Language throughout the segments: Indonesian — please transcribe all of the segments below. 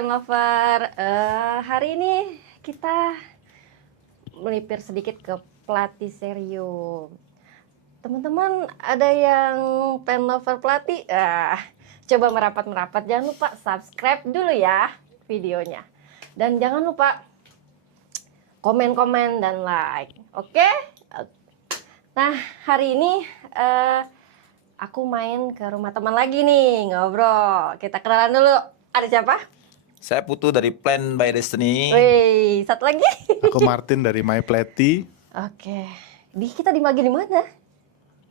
Pen Lover. Hari ini kita melipir sedikit ke Platiserium. Teman-teman ada yang Pen Lover Plati? Coba merapat-merapat. Jangan lupa subscribe dulu ya videonya. Dan jangan lupa komen-komen dan like. Oke? Nah, hari ini aku main ke rumah teman lagi nih, ngobrol. Kita kenalan dulu. Ada siapa? Saya Putu dari Plan by Destiny. Wih, satu lagi. Aku Martin dari My Plety. Oke. Kita dibagi di mana?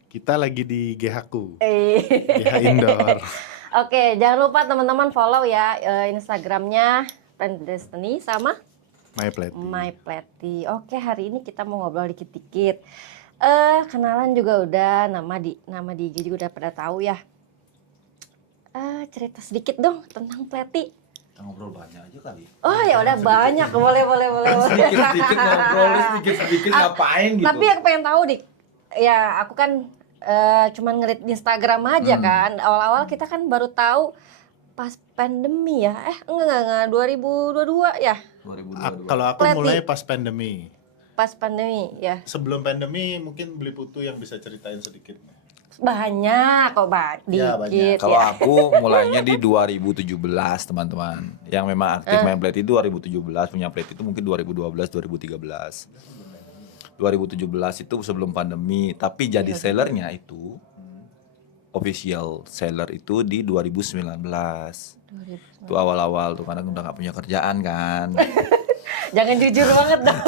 Kita lagi di GH-ku, Eh. GH Indoor. Oke, jangan lupa teman-teman follow ya Instagramnya Plan Destiny sama My Plety. My Plety. Oke, hari ini kita mau ngobrol dikit-dikit. Kenalan juga udah, nama di IG juga udah pada tahu ya. Cerita sedikit dong tentang Plety. Kita ngobrol banyak aja kali. Oh ya udah banyak, boleh. Sedikit ngobrol, sedikit ngapain gitu. Tapi yang pengen tahu dik, ya aku kan cuman ngeliat di Instagram aja kan. Awal-awal kita kan baru tahu pas pandemi ya. Enggak 2022 ya. 2022. Kalau aku Plety. mulai pas pandemi. Pas pandemi ya. Sebelum pandemi mungkin beli Putu yang bisa ceritain sedikit. Banyak kok, Ya, dikit Kalau ya. aku mulainya di 2017 teman-teman. Yang memang aktif main Plety itu 2017, punya Plety itu mungkin 2012, 2013. 2017 itu sebelum pandemi, tapi jadi sellernya itu official seller itu di 2019. Itu awal-awal tuh karena udah gak punya kerjaan kan. Jangan jujur banget dong.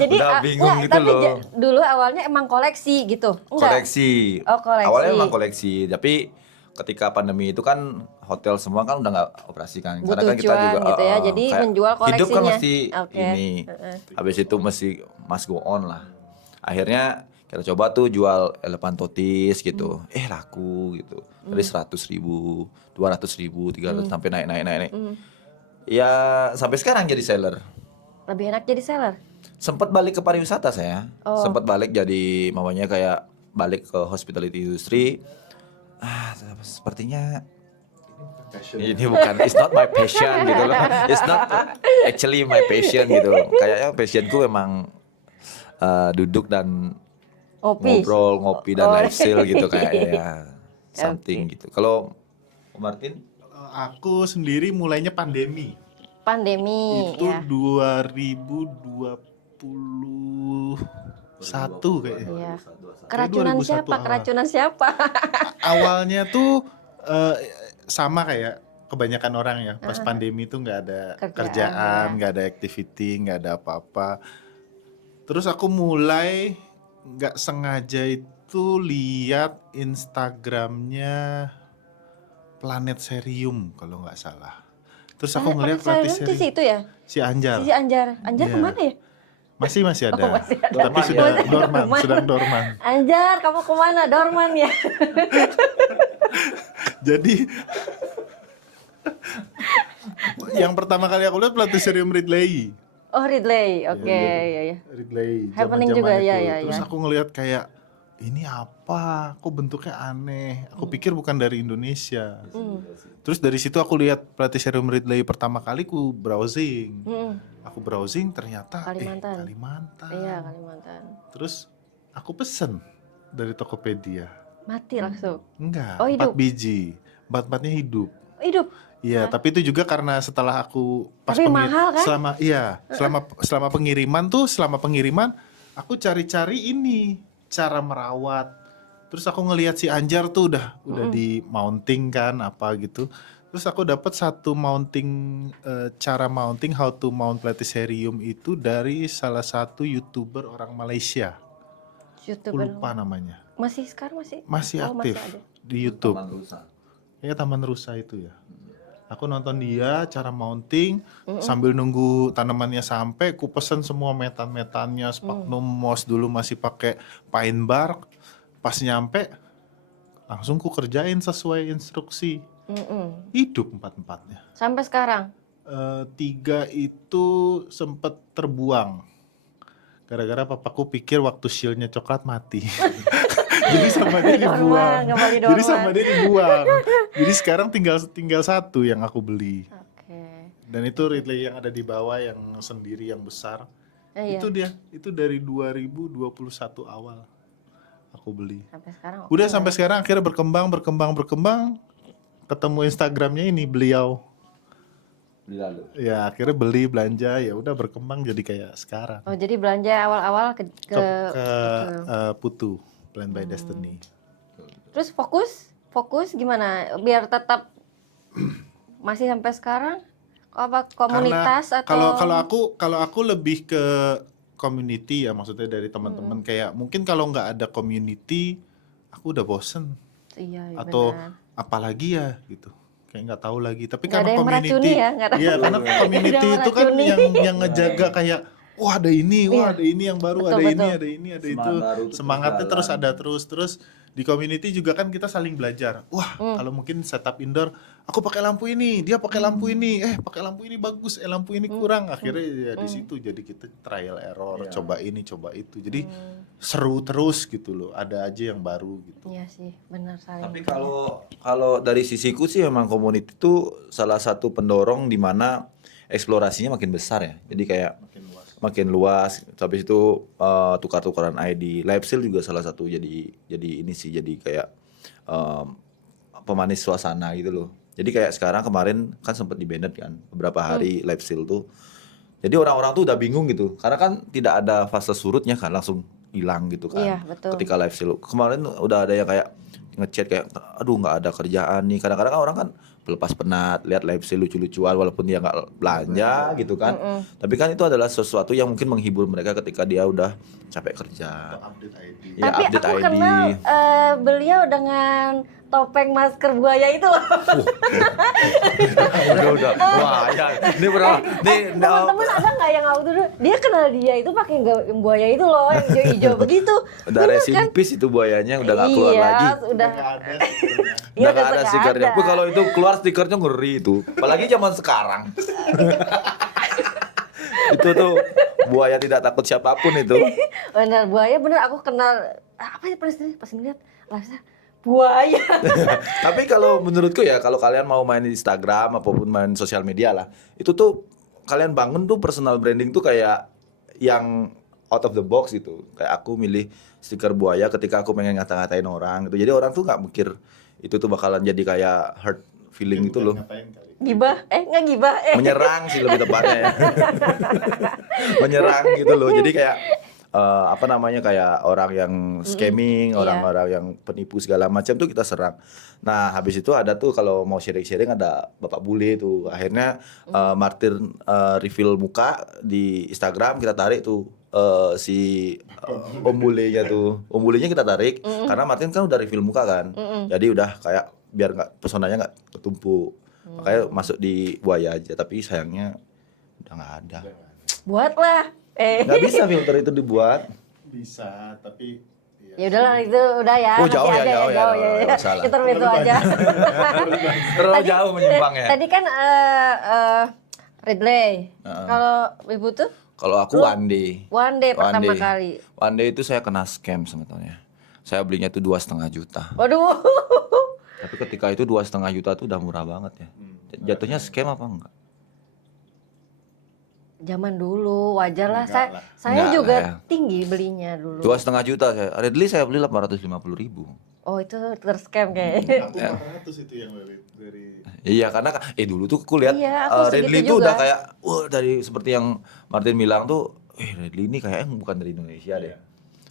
Jadi Udah bingung gitu tapi loh. Dulu awalnya emang koleksi gitu. Enggak. Koleksi. Oh, koleksi. Awalnya memang koleksi, tapi ketika pandemi itu kan hotel semua kan udah nggak operasi kan. Butuh Karena kan kita cuan juga gitu ya, jadi kayak menjual hidup kan koleksinya. mesti Oke. ini. Habis itu mesti must go on lah. Akhirnya kita coba tuh jual elefantotis gitu. Laku gitu. Dari 100.000, 200.000, 300 sampai naik. Ya sampai sekarang jadi seller. Lebih enak jadi seller. Sempat balik ke pariwisata saya. Oh. Sempat balik jadi mamanya kayak balik ke hospitality industry. Sepertinya ini bukan, it's not my passion gitu loh. It's not actually my passion gitu. Kayaknya passionku memang duduk dan ngobrol, ngopi dan lifestyle gitu kayaknya ya. Something gitu. Kalau Martin? Aku sendiri mulainya pandemi. Pandemi Itu ya. 2021 kayaknya. Iya. Keracunan 2021 siapa? awal. Keracunan siapa? Awalnya tuh sama kayak kebanyakan orang ya. Pas pandemi tuh nggak ada kerjaan, nggak ada activity, nggak ada apa-apa. Terus aku mulai nggak sengaja itu lihat Instagramnya Planetserium kalau nggak salah. Terus aku ngeliat Planetserium itu Planetserium itu ya. si Anjar. Si Anjar. Anjar Iya. kemana ya? Masih ada. Masih ada. Tapi Dorman sudah ya? dorman, sedang dorman. Anjar, kamu kemana? Dorman ya. Jadi yang pertama kali aku lihat Planetserium Ridley. Oh, Ridley. Oke, ya. Ridley. Happening zaman-zaman juga, itu. ya. Terus aku ngelihat kayak ini apa? Kok bentuknya aneh? Aku pikir bukan dari Indonesia. Terus dari situ aku lihat Planetserium Ridley pertama kali ku browsing. Aku browsing ternyata Kalimantan. Kalimantan. Iya, Kalimantan. Terus aku pesen dari Tokopedia. Mati langsung. Enggak, Oh, 4 hidup. biji. 4-4-nya hidup. Hidup. Iya, tapi itu juga karena setelah aku Tapi mahal kan? selama pengiriman aku cari-cari ini cara merawat. Terus aku ngelihat si Anjar tuh udah di mounting kan apa gitu. Terus aku dapat satu cara mounting how to mount Planetserium itu dari salah satu YouTuber orang Malaysia. Aku YouTuber. lupa namanya. Masih sekarang masih? Masih Oh, aktif masih ada. di YouTube. Taman Rusa. Ya Taman Rusa itu ya. Aku nonton dia cara mounting sambil nunggu tanamannya sampai, ku pesen semua metan-metannya, sphagnum moss dulu masih pakai pine bark. Pas nyampe langsung ku kerjain sesuai instruksi. Hidup 4-4-nya. Sampai sekarang. 3 itu sempet terbuang. Gara-gara papaku pikir waktu shieldnya coklat mati. Jadi sama dia dibuang. Kembali Jadi sama dia dibuang. Jadi sekarang tinggal satu yang aku beli. Oke. Dan itu Ridley yang ada di bawah yang sendiri yang besar. Iya. Itu dari 2021 awal aku beli. Sampai sekarang. Udah sampai sekarang akhirnya berkembang. Ketemu Instagramnya ini beliau. Beli lalu. Ya akhirnya beli belanja ya udah berkembang jadi kayak sekarang. Oh, jadi belanja awal-awal ke Putu Plan by Destiny. Terus fokus gimana biar tetap masih sampai sekarang? Apa komunitas atau Kalau aku lebih ke community ya, maksudnya dari teman-teman kayak mungkin kalau nggak ada community aku udah bosen iya, atau benar. apalagi ya gitu, kayak nggak tahu lagi. Tapi Nggak ada karena yang community meracuni ya, nggak ada. iya karena community Nggak itu kan meracuni. yang ngejaga kayak wah ada ini, Iya. ada ini yang baru, Betul, ada ini, betul. ada ini, ada Semangat itu. baru tuh Semangatnya terus terus jalan. ada terus di community juga kan kita saling belajar. Wah, kalau mungkin setup indoor, aku pakai lampu ini, dia pakai lampu ini, pakai lampu ini bagus, lampu ini kurang. Akhirnya ya di situ jadi kita trial error, coba ini, coba itu. Jadi seru terus gitu loh. Ada aja yang baru gitu. Iya sih, benar saling. Tapi kalau dari sisiku sih memang community itu salah satu pendorong di mana eksplorasinya makin besar ya. Jadi kayak makin luas. Habis itu tukar-tukaran ID. Live sale juga salah satu jadi ini sih jadi kayak pemanis suasana gitu loh. Jadi kayak sekarang kemarin kan sempat di banned kan beberapa hari live sale tuh. Jadi orang-orang tuh udah bingung gitu. Karena kan tidak ada fase surutnya kan langsung hilang gitu kan. Iya, betul. Ketika live sale. Kemarin udah ada yang kayak ngechat kayak aduh nggak ada kerjaan nih. Kadang-kadang kan orang kan pelepas penat lihat live sale lucu-lucuan walaupun dia nggak belanja gitu kan. Tapi kan itu adalah sesuatu yang mungkin menghibur mereka ketika dia udah capek kerja. Update ID. Ya, Tapi update aku ID. kenal beliau dengan topeng masker buaya itu loh. udah. Wah, ya. Ini berapa? Nih, Teman-teman ada nggak yang aku dulu? Dia kenal dia itu pakai buaya itu loh, yang hijau-hijau begitu. udah Bener rest in kan? peace itu buayanya udah gak keluar Iya, lagi. udah. Nggak ada. Iya, Udah gak ada nggak stikernya. ada. Tapi kalau itu keluar stikernya ngeri itu. Apalagi zaman sekarang. Itu tuh buaya tidak takut siapapun itu. Bener buaya, bener aku kenal. Apa ya pas ngeliat live buaya. Tapi kalau menurutku ya kalau kalian mau main di Instagram apapun main sosial media lah, itu tuh kalian bangun tuh personal branding tuh kayak yang out of the box gitu. Kayak aku milih stiker buaya ketika aku pengen ngata-ngatain orang gitu. Jadi orang tuh nggak mikir itu tuh bakalan jadi kayak hurt feeling itu loh. Ngapain kali? Gibah? Nggak gibah. Menyerang sih lebih tepatnya ya. Menyerang gitu loh. Jadi kayak apa namanya kayak orang yang scamming, iya. orang-orang yang penipu segala macam tuh kita serang. Nah, habis itu ada tuh kalau mau sharing-sharing ada Bapak Bule tuh. Akhirnya Martin reveal muka di Instagram kita tarik tuh si Om Bulenya tuh. Om Bulenya kita tarik karena Martin kan udah reveal muka kan. Jadi udah kayak biar nggak pesonanya nggak ketumpuk. Makanya masuk di buaya aja, tapi sayangnya udah nggak ada. Buatlah. Nggak bisa filter itu dibuat. Bisa, tapi Ya udahlah itu udah ya. Oh, nanti jauh ya, aja jauh ya. ya. Nggak salah. Kita itu aja. Terlalu jauh menyimpang ya. Tadi kan Ridley. Kalau ibu tuh Kalau aku one day. one day pertama kali. One day itu saya kena scam sebetulnya. Saya belinya itu 2,5 juta. Waduh. Tapi ketika itu 2,5 juta tuh udah murah banget ya. Jatuhnya scam apa enggak? Zaman dulu wajar lah. Enggak lah. Saya Enggak juga lah ya. tinggi belinya dulu. 2,5 juta saya. Ridley saya beli 850.000. Oh itu terscam kayaknya. aku 400 itu yang dari Iya karena dulu tuh aku lihat Iya, aku segitu Ridley tuh juga. udah kayak wah dari seperti yang Martin bilang tuh Ridley ini kayaknya bukan dari Indonesia deh.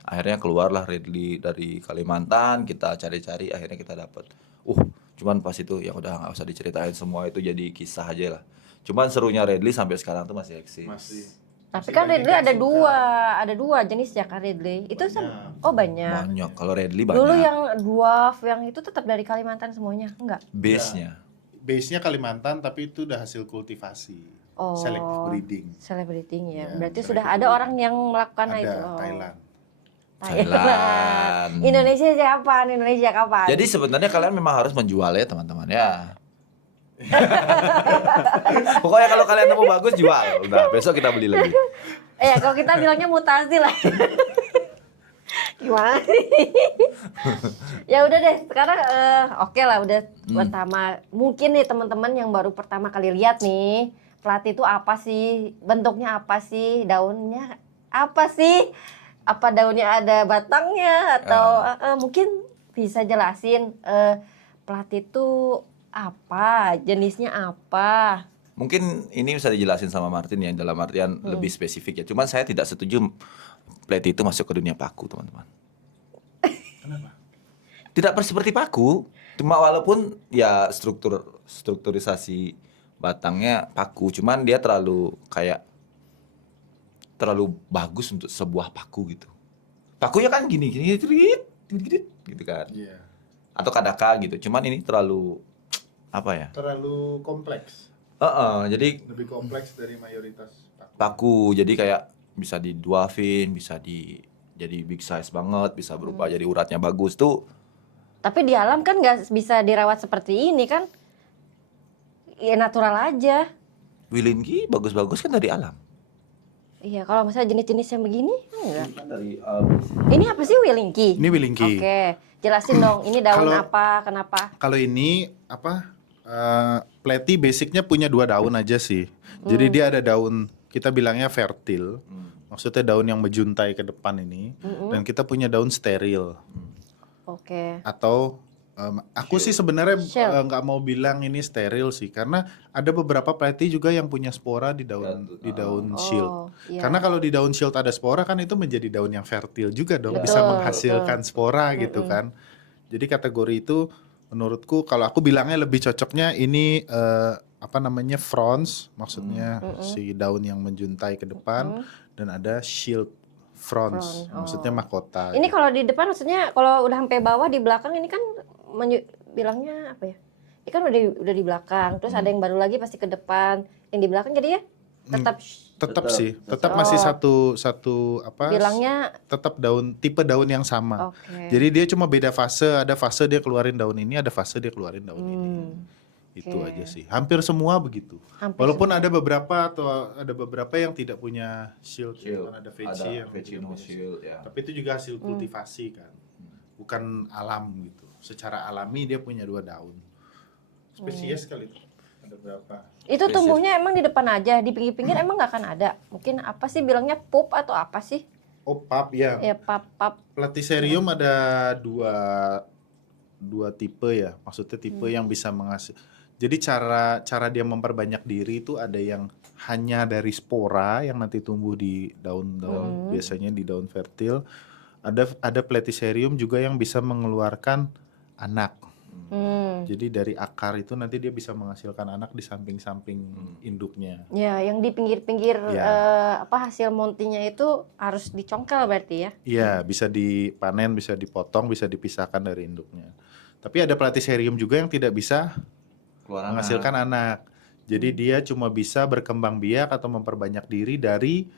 Akhirnya keluarlah Ridley dari Kalimantan, kita cari-cari akhirnya kita dapat. Cuman pas itu ya udah nggak usah diceritain semua itu jadi kisah aja lah. Cuman serunya Ridley sampai sekarang tuh masih eksis. masih Tapi kan Ridley ada dua jenis ya kan Ridley. Itu oh banyak. Banyak. Kalau Ridley banyak. Dulu yang dwarf yang itu tetap dari Kalimantan semuanya, enggak? Base-nya. base-nya Kalimantan tapi itu udah hasil kultivasi. Oh. Selective breeding. Celebrating ya. Ya, Berarti mereka sudah ada itu orang yang melakukan Ada itu. Oh. Thailand. Thailand. Indonesia kapan? Indonesia kapan? Jadi sebenarnya kalian memang harus menjual ya teman-teman ya. Pokoknya kalau kalian nemu bagus jual. Udah besok kita beli lagi. kalau kita bilangnya mutasi lah. Gimana sih? Ya udah deh, sekarang oke lah udah pertama. Mungkin nih teman-teman yang baru pertama kali lihat nih, Plati itu apa sih? Bentuknya apa sih? Daunnya apa sih? Apa daunnya ada batangnya atau mungkin bisa jelasin plati itu apa? Jenisnya apa? Mungkin ini bisa dijelasin sama Martin ya dalam artian lebih spesifik ya. Cuman saya tidak setuju pleti itu masuk ke dunia paku, teman-teman. Kenapa? Tidak seperti paku, cuma walaupun ya strukturisasi batangnya paku, cuman dia terlalu bagus untuk sebuah paku gitu. Pakunya kan gini gitu kan. Iya. Atau kadaka gitu. Cuman ini terlalu apa ya? Terlalu kompleks. Jadi Lebih kompleks dari mayoritas paku. Jadi kayak bisa diduafin, jadi big size banget, bisa berubah jadi uratnya bagus tuh. Tapi di alam kan nggak bisa dirawat seperti ini kan? Ya natural aja. Wilinki bagus-bagus kan dari alam. Iya, kalau misalnya jenis-jenis yang begini enggak. Kan dari Ini apa sih wilinki? Ini wilinki. Oke, jelasin dong. Ini daun Kalau- apa? Kenapa? Kalau ini pleti basicnya punya 2 daun aja sih. Jadi dia ada daun kita bilangnya fertil, maksudnya daun yang menjuntai ke depan ini, dan kita punya daun steril. Oke. Atau aku sih sebenarnya Shell. nggak mau bilang ini steril sih, karena ada beberapa pleti juga yang punya spora di daun shield. Oh, iya. Karena kalau di daun shield ada spora kan itu menjadi daun yang fertil juga dong, Betul, bisa menghasilkan spora gitu kan. Jadi kategori itu menurutku kalau aku bilangnya lebih cocoknya ini fronds, maksudnya si daun yang menjuntai ke depan, dan ada shield fronds, maksudnya mahkota. Ini kalau di depan maksudnya kalau udah sampai bawah di belakang ini kan bilangnya apa ya? Ini kan udah di belakang, terus ada yang baru lagi pasti ke depan. Yang di belakang jadi ya tetap tetap masih satu bilangnya tetap tipe daun yang sama. oke. Jadi dia cuma beda fase, ada fase dia keluarin daun ini, ada fase dia keluarin daun ini. Itu aja sih. Hampir semua begitu. Hampir Walaupun ada beberapa yang tidak punya shield. Shield. Kan ada veci yang veci tidak no punya shield ya. Tapi itu juga hasil kultivasi kan. Bukan alam gitu. Secara alami dia punya 2 daun. Spesies kali itu. Ada berapa? Itu tumbuhnya emang di depan aja, di pinggir-pinggir emang nggak akan ada. Mungkin apa sih bilangnya pup atau apa sih? Oh, pap ya. Ya pap. Platycerium ada dua tipe ya. Maksudnya tipe yang bisa menghasil. Jadi cara dia memperbanyak diri itu ada yang hanya dari spora yang nanti tumbuh di daun-daun, biasanya di daun fertil. Ada Platycerium juga yang bisa mengeluarkan anak. Jadi dari akar itu nanti dia bisa menghasilkan anak di samping-samping induknya. Ya, yang di pinggir-pinggir Ya. hasil montinya itu harus dicongkel berarti ya? Iya, bisa dipanen, bisa dipotong, bisa dipisahkan dari induknya. Tapi ada Platycerium juga yang tidak bisa Keluar menghasilkan anak. Jadi dia cuma bisa berkembang biak atau memperbanyak diri dari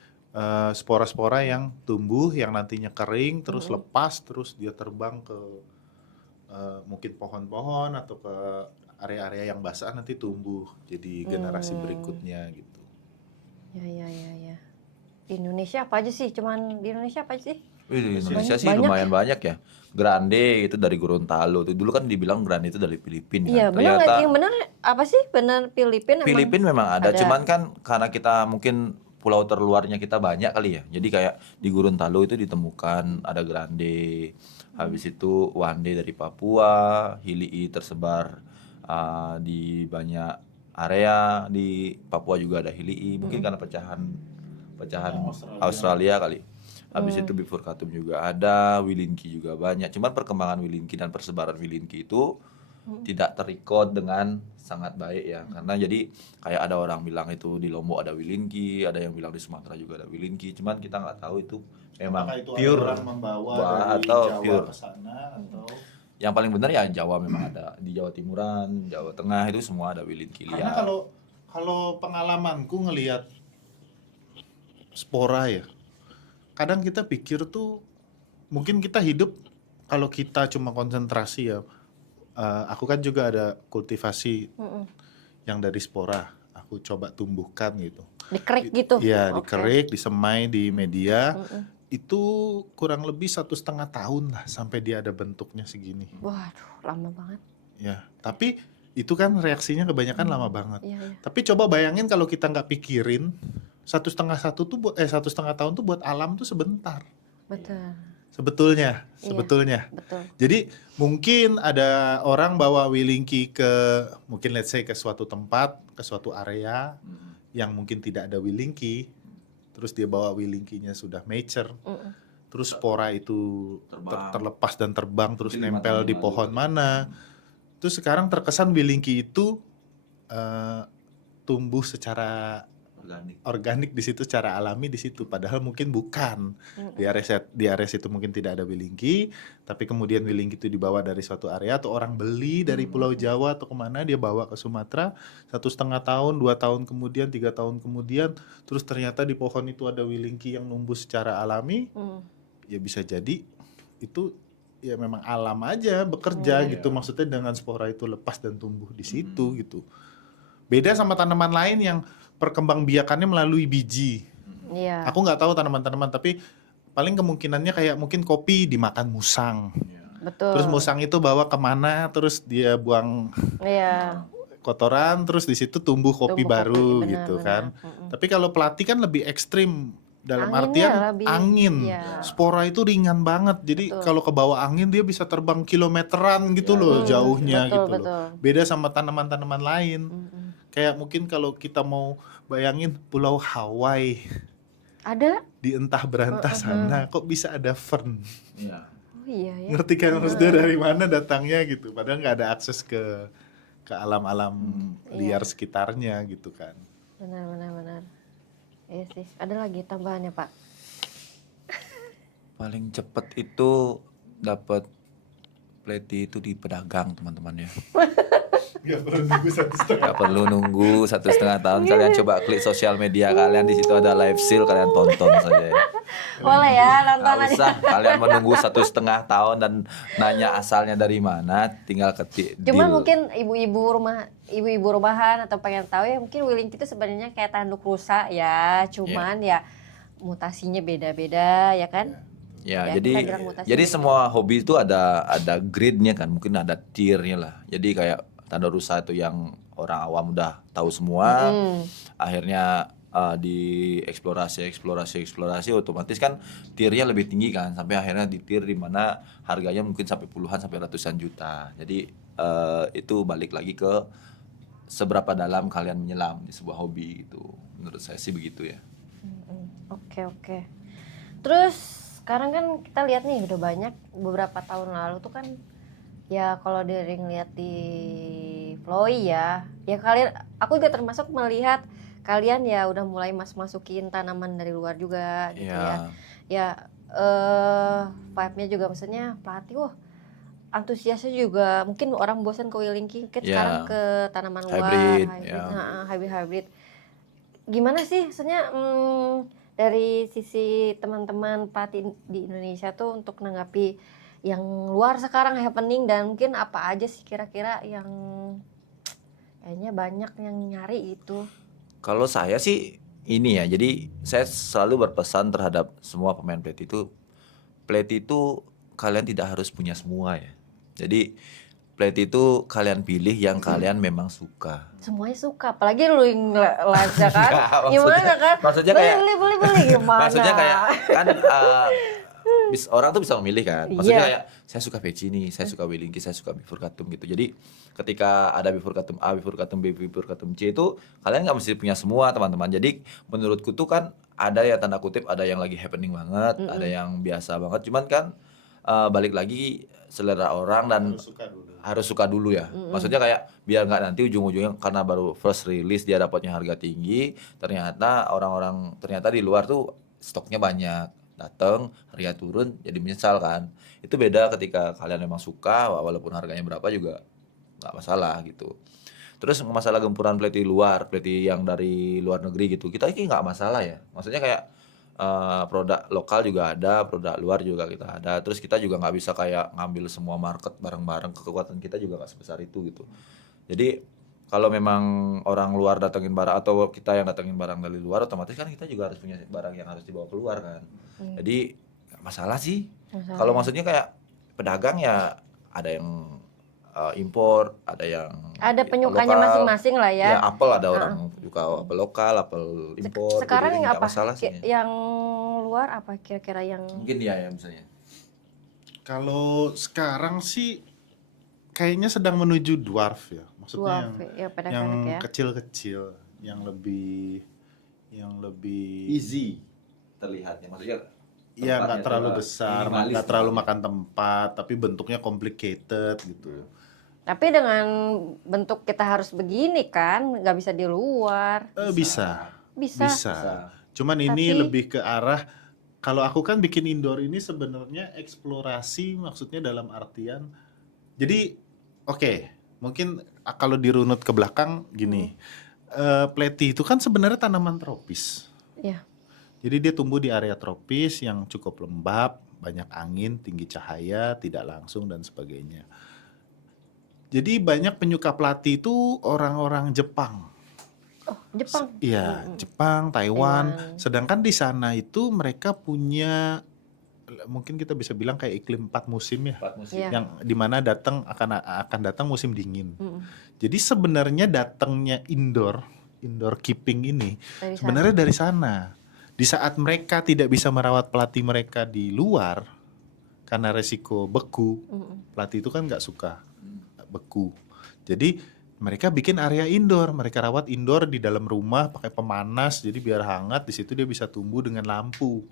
spora-spora yang tumbuh, yang nantinya kering, terus lepas, terus dia terbang ke mungkin pohon-pohon atau ke area-area yang basah, nanti tumbuh jadi generasi berikutnya gitu. Ya. Di Indonesia apa aja sih? Cuman di Indonesia apa aja sih? Wih, di Indonesia sih Banyak lumayan banyak ya. Grande itu dari Gorontalo tuh. Dulu kan dibilang Grande itu dari Filipina. Iya, benar nggak? Yang benar apa sih? Benar Filipina emang? Filipina memang ada, ada. cuman kan karena kita mungkin pulau terluarnya kita banyak kali ya. Jadi kayak di Gorontalo itu ditemukan ada Grande. Habis itu Wande dari Papua, Hilii tersebar di banyak area. Di Papua juga ada Hilii. Mungkin karena pecahan Australia kali. Habis itu bifurcatum juga ada, wilinki juga banyak. Cuman perkembangan wilinki dan persebaran wilinki itu tidak terrecord dengan sangat baik ya. Karena jadi kayak ada orang bilang itu di Lombok ada wilinki, ada yang bilang di Sumatera juga ada wilinki. Cuman kita nggak tahu itu memang Apakah itu pure ada orang membawa dari atau Jawa pure. ke sana atau Yang paling benar ya Jawa memang ada. Di Jawa Timuran, Jawa Tengah itu semua ada wilinki karena liar. kalau pengalamanku ngelihat spora ya, kadang kita pikir tuh mungkin kita hidup kalau kita cuma konsentrasi ya. Aku kan juga ada kultivasi yang dari spora. Aku coba tumbuhkan gitu. Dikerik gitu? Iya, Oke. dikerik, disemai di media. Itu kurang lebih 1,5 tahun lah sampai dia ada bentuknya segini. Waduh, lama banget. Ya, tapi itu kan reaksinya kebanyakan lama banget. Iya, iya. Tapi coba bayangin kalau kita nggak pikirin 1,5 tahun tuh buat alam tuh sebentar. Betul. Sebetulnya. Betul. Jadi mungkin ada orang bawa Willingky ke mungkin let's say ke suatu tempat, ke suatu area yang mungkin tidak ada Willingky. Terus dia bawa Willingky-nya sudah mature. Terus spora itu terlepas dan terbang terus Mungkin 5 nempel tahun di yang pohon lalu. mana. Terus sekarang terkesan Willingky itu tumbuh secara organik di situ, secara alami di situ, padahal mungkin bukan. Di area situ mungkin tidak ada Willingky, tapi kemudian Willingky itu dibawa dari suatu area atau orang beli dari Pulau Jawa atau kemana, dia bawa ke Sumatera 1,5 tahun, 2 tahun kemudian, 3 tahun kemudian, terus ternyata di pohon itu ada Willingky yang numbuh secara alami. Ya bisa jadi itu ya memang alam aja bekerja gitu, maksudnya dengan spora itu lepas dan tumbuh di situ gitu. Beda sama tanaman lain yang perkembangbiakannya melalui biji. Iya. Aku nggak tahu tanaman-tanaman, tapi paling kemungkinannya kayak mungkin kopi dimakan musang. Betul. Terus musang itu bawa kemana, terus dia buang Iya. kotoran, terus di situ tumbuh kopi Tumbuh baru kopi, gitu benar. kan. Tapi kalau pelati kan lebih ekstrim. Dalam Anginnya artian lebih, angin, iya. spora itu ringan banget. Jadi kalau ke bawah angin dia bisa terbang kilometeran gitu loh jauhnya betul, gitu betul. loh. Beda sama tanaman-tanaman lain. Kayak mungkin kalau kita mau bayangin Pulau Hawaii Ada? di entah berantah sana, kok bisa ada fern? Iya. Oh iya ya. Ngerti kan maksudnya dari mana datangnya gitu? Padahal nggak ada akses ke alam-alam liar sekitarnya gitu kan. Benar. Iya sih. Ada lagi tambahannya, Pak? Paling cepet itu dapat pleti itu di pedagang, teman-teman ya. Nggak perlu nunggu 1,5. Gak perlu nunggu 1,5 tahun. Kalian coba klik sosial media kalian, di situ ada live sale, kalian tonton saja ya. Boleh ya, nonton Gak aja. usah kalian menunggu 1,5 tahun dan nanya asalnya dari mana, tinggal ketik Cuman deal. mungkin ibu-ibu rumahan atau pengen tahu ya, mungkin Willingky itu sebenarnya kayak tanduk rusa ya, cuman ya mutasinya beda-beda ya kan? Ya, Ya, kita jadi bilang mutasi semua hobi itu ada grade-nya kan, mungkin ada tier-nya lah. Jadi kayak tanda rusa itu yang orang awam udah tahu semua, akhirnya di eksplorasi otomatis kan tiernya lebih tinggi kan, sampai akhirnya di tier di mana harganya mungkin sampai puluhan sampai ratusan juta. Jadi itu balik lagi ke seberapa dalam kalian menyelam di sebuah hobi gitu. Menurut saya sih begitu ya. Oke. Terus sekarang kan kita lihat nih udah banyak, beberapa tahun lalu tuh kan ya kalau dari ngeliat di Flowy ya aku juga termasuk melihat kalian ya udah mulai masukin tanaman dari luar juga gitu ya. Ya vibe-nya juga maksudnya pelatih antusiasnya juga mungkin orang bosan ke Willingky kan sekarang ke tanaman luar hybrid. Gimana sih maksudnya dari sisi teman-teman pelatih di Indonesia tuh untuk menanggapi yang luar sekarang happening, dan mungkin apa aja sih kira-kira yang kayaknya banyak yang nyari itu? Kalau saya sih ini ya, jadi saya selalu berpesan terhadap semua pemain pelatih itu kalian tidak harus punya semua ya. Jadi pelatih itu kalian pilih yang kalian memang suka. Semuanya suka, apalagi lu yang lacak kan? Nggak, Gimana kan? maksudnya kayak beli gimana? maksudnya kayak kan orang tuh bisa memilih kan. Maksudnya kayak saya suka Peci nih, saya suka Willingky, saya suka Bifurcatum gitu. Jadi ketika ada Bifurcatum A, Bifurcatum B, Bifurcatum C itu kalian nggak mesti punya semua teman-teman. Jadi menurutku tuh kan ada ya tanda kutip, ada yang lagi happening banget, ada yang biasa banget. Cuman kan balik lagi selera orang dan harus suka dulu ya. Maksudnya kayak biar nggak nanti ujung-ujungnya karena baru first release dia dapatnya harga tinggi, ternyata orang-orang ternyata di luar tuh stoknya banyak, datang harga turun jadi menyesal kan. Itu beda ketika kalian memang suka walaupun harganya berapa juga nggak masalah gitu. Terus masalah gempuran pelatih luar, pelatih yang dari luar negeri gitu, kita ini nggak masalah ya. Maksudnya kayak produk lokal juga ada, produk luar juga kita ada. Terus kita juga nggak bisa kayak ngambil semua market bareng-bareng, kekuatan kita juga nggak sebesar itu gitu. Jadi kalau memang orang luar datengin barang atau kita yang datengin barang dari luar, otomatis kan kita juga harus punya barang yang harus dibawa keluar kan. Jadi nggak masalah sih. Kalau maksudnya kayak pedagang ya ada yang impor, ada yang Ada penyukanya lokal. masing-masing lah ya. Ya, apel ada orang suka apel lokal, apel impor. Sekarang jadi yang nggak apa? masalah sih. Yang luar apa kira-kira yang Mungkin dia ya misalnya. Kalau sekarang sih kayaknya sedang menuju dwarf ya. Maksudnya dwarf ya, yang pendek-pendek ya? kecil-kecil, yang lebih Easy terlihatnya, maksudnya ya nggak tempatnya terlalu tuh besar, minimalis nggak terlalu tempatnya. makan tempat, tapi bentuknya complicated gitu. Tapi dengan bentuk kita harus begini kan, nggak bisa di luar. Bisa. Bisa. Cuman ini Tapi- lebih ke arah, kalau aku kan bikin indoor ini sebenarnya eksplorasi, maksudnya dalam artian, jadi oke, mungkin kalau dirunut ke belakang gini, Pleti itu kan sebenarnya tanaman tropis. Iya. Jadi dia tumbuh di area tropis yang cukup lembab, banyak angin, tinggi cahaya, tidak langsung dan sebagainya. Jadi banyak penyuka plati itu orang-orang Jepang. Oh, Jepang. Iya, Jepang, Taiwan. Taiwan. Sedangkan di sana itu mereka punya, mungkin kita bisa bilang kayak iklim 4 musim ya. 4 musim. Iya. Yang dimana akan datang musim dingin. Mm-mm. Jadi sebenarnya datangnya indoor keeping ini Dari sebenarnya dari sana. Di saat mereka tidak bisa merawat pelati mereka di luar karena resiko beku, Mm-mm. pelati itu kan nggak suka beku. Jadi mereka bikin area indoor, mereka rawat indoor di dalam rumah pakai pemanas, jadi biar hangat. Di situ dia bisa tumbuh dengan lampu.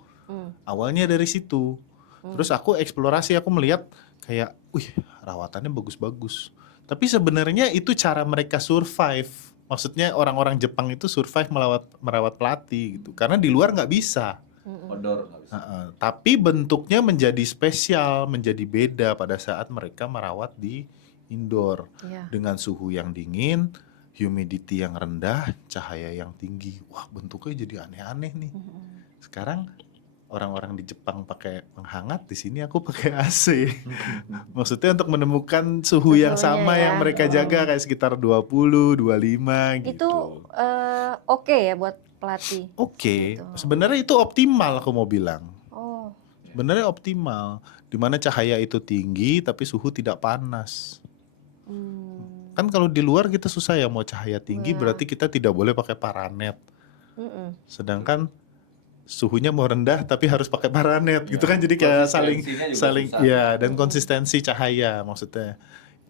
Awalnya dari situ. Terus aku eksplorasi, aku melihat kayak, wih, rawatannya bagus-bagus. Tapi sebenarnya itu cara mereka survive. Maksudnya orang-orang Jepang itu survive merawat pelati gitu. Karena di luar nggak bisa. Outdoor nggak bisa. Tapi bentuknya menjadi spesial, menjadi beda pada saat mereka merawat di indoor. Iya. Dengan suhu yang dingin, humidity yang rendah, cahaya yang tinggi. Wah, bentuknya jadi aneh-aneh nih. Sekarang orang-orang di Jepang pakai penghangat, di sini aku pakai AC. Maksudnya untuk menemukan suhu yang Suhunya sama ya. yang mereka jaga kayak sekitar 20, 25 gitu. Itu oke ya buat pelatih. Oke, Gitu. sebenarnya itu optimal aku mau bilang. Oh, Sebenarnya optimal, di mana cahaya itu tinggi tapi suhu tidak panas. Kan kalau di luar kita susah ya, mau cahaya tinggi berarti kita tidak boleh pakai paranet. Sedangkan suhunya mau rendah tapi harus pakai paranet gitu kan, jadi kayak saling Konsistensinya juga susah. ya, dan konsistensi cahaya maksudnya.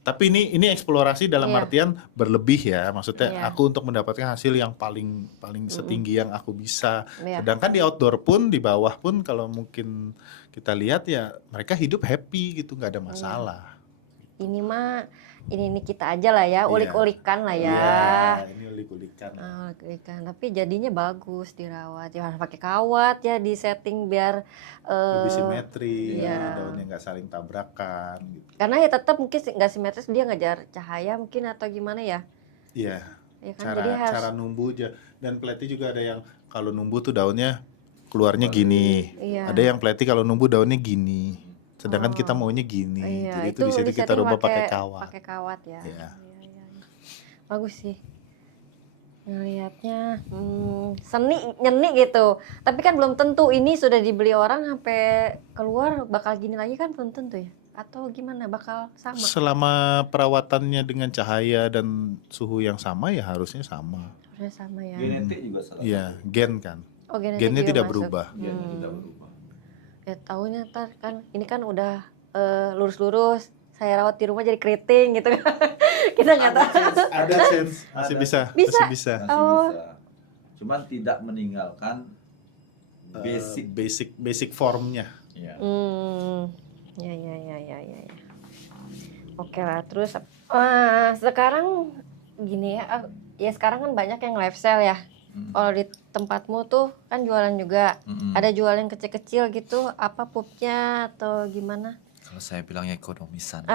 Tapi ini eksplorasi dalam Iya. artian berlebih ya, maksudnya Iya. aku untuk mendapatkan hasil yang paling setinggi yang aku bisa. Iya. Sedangkan di outdoor pun, di bawah pun kalau mungkin kita lihat ya mereka hidup happy gitu, nggak ada masalah. ini mah ini kita aja lah ya, Iya. ulik-ulikan lah ya. Iya, ini ulik-ulikan. Ulik-ulikan. Tapi jadinya bagus dirawat. Ya harus pakai kawat ya, di setting biar Lebih simetri, iya. daunnya nggak saling tabrakan gitu. karena ya tetap mungkin nggak simetris, dia ngejar cahaya mungkin atau gimana ya. Iya, Ya kan jadi harus cara numbuh aja. Dan pleti juga ada yang kalau numbuh tuh daunnya keluarnya gini. Iya. Ada yang pleti kalau numbuh daunnya gini. Sedangkan kita maunya gini. Iya, Jadi itu di situ kita disetting rubah pakai kawat. Pakai kawat ya. Iya. Iya. Bagus sih. Ngelihatnya nyeni gitu. Tapi kan belum tentu ini sudah dibeli orang sampai keluar bakal gini lagi kan, belum tentu ya. Atau gimana, bakal sama. Selama perawatannya dengan cahaya dan suhu yang sama ya harusnya sama. Harusnya sama ya. Genetik juga salah. Iya, gen kan. Oh, genetik Gennya juga tidak masuk. berubah. Gennya tidak berubah. Ya tahunya ntar kan ini kan udah lurus-lurus, saya rawat di rumah jadi keriting gitu kan. Kita nggak tahu. Ada sense, masih Ada. bisa, Bisa. masih bisa. Masih Oh. bisa. Cuman tidak meninggalkan Basic formnya. ya. Ya. Oke lah, terus sekarang gini ya, ya sekarang kan banyak yang live sale ya. Kalau di tempatmu tuh kan jualan juga, ada jual yang kecil-kecil gitu, apa pupnya atau gimana? Kalau saya bilangnya ekonomisan.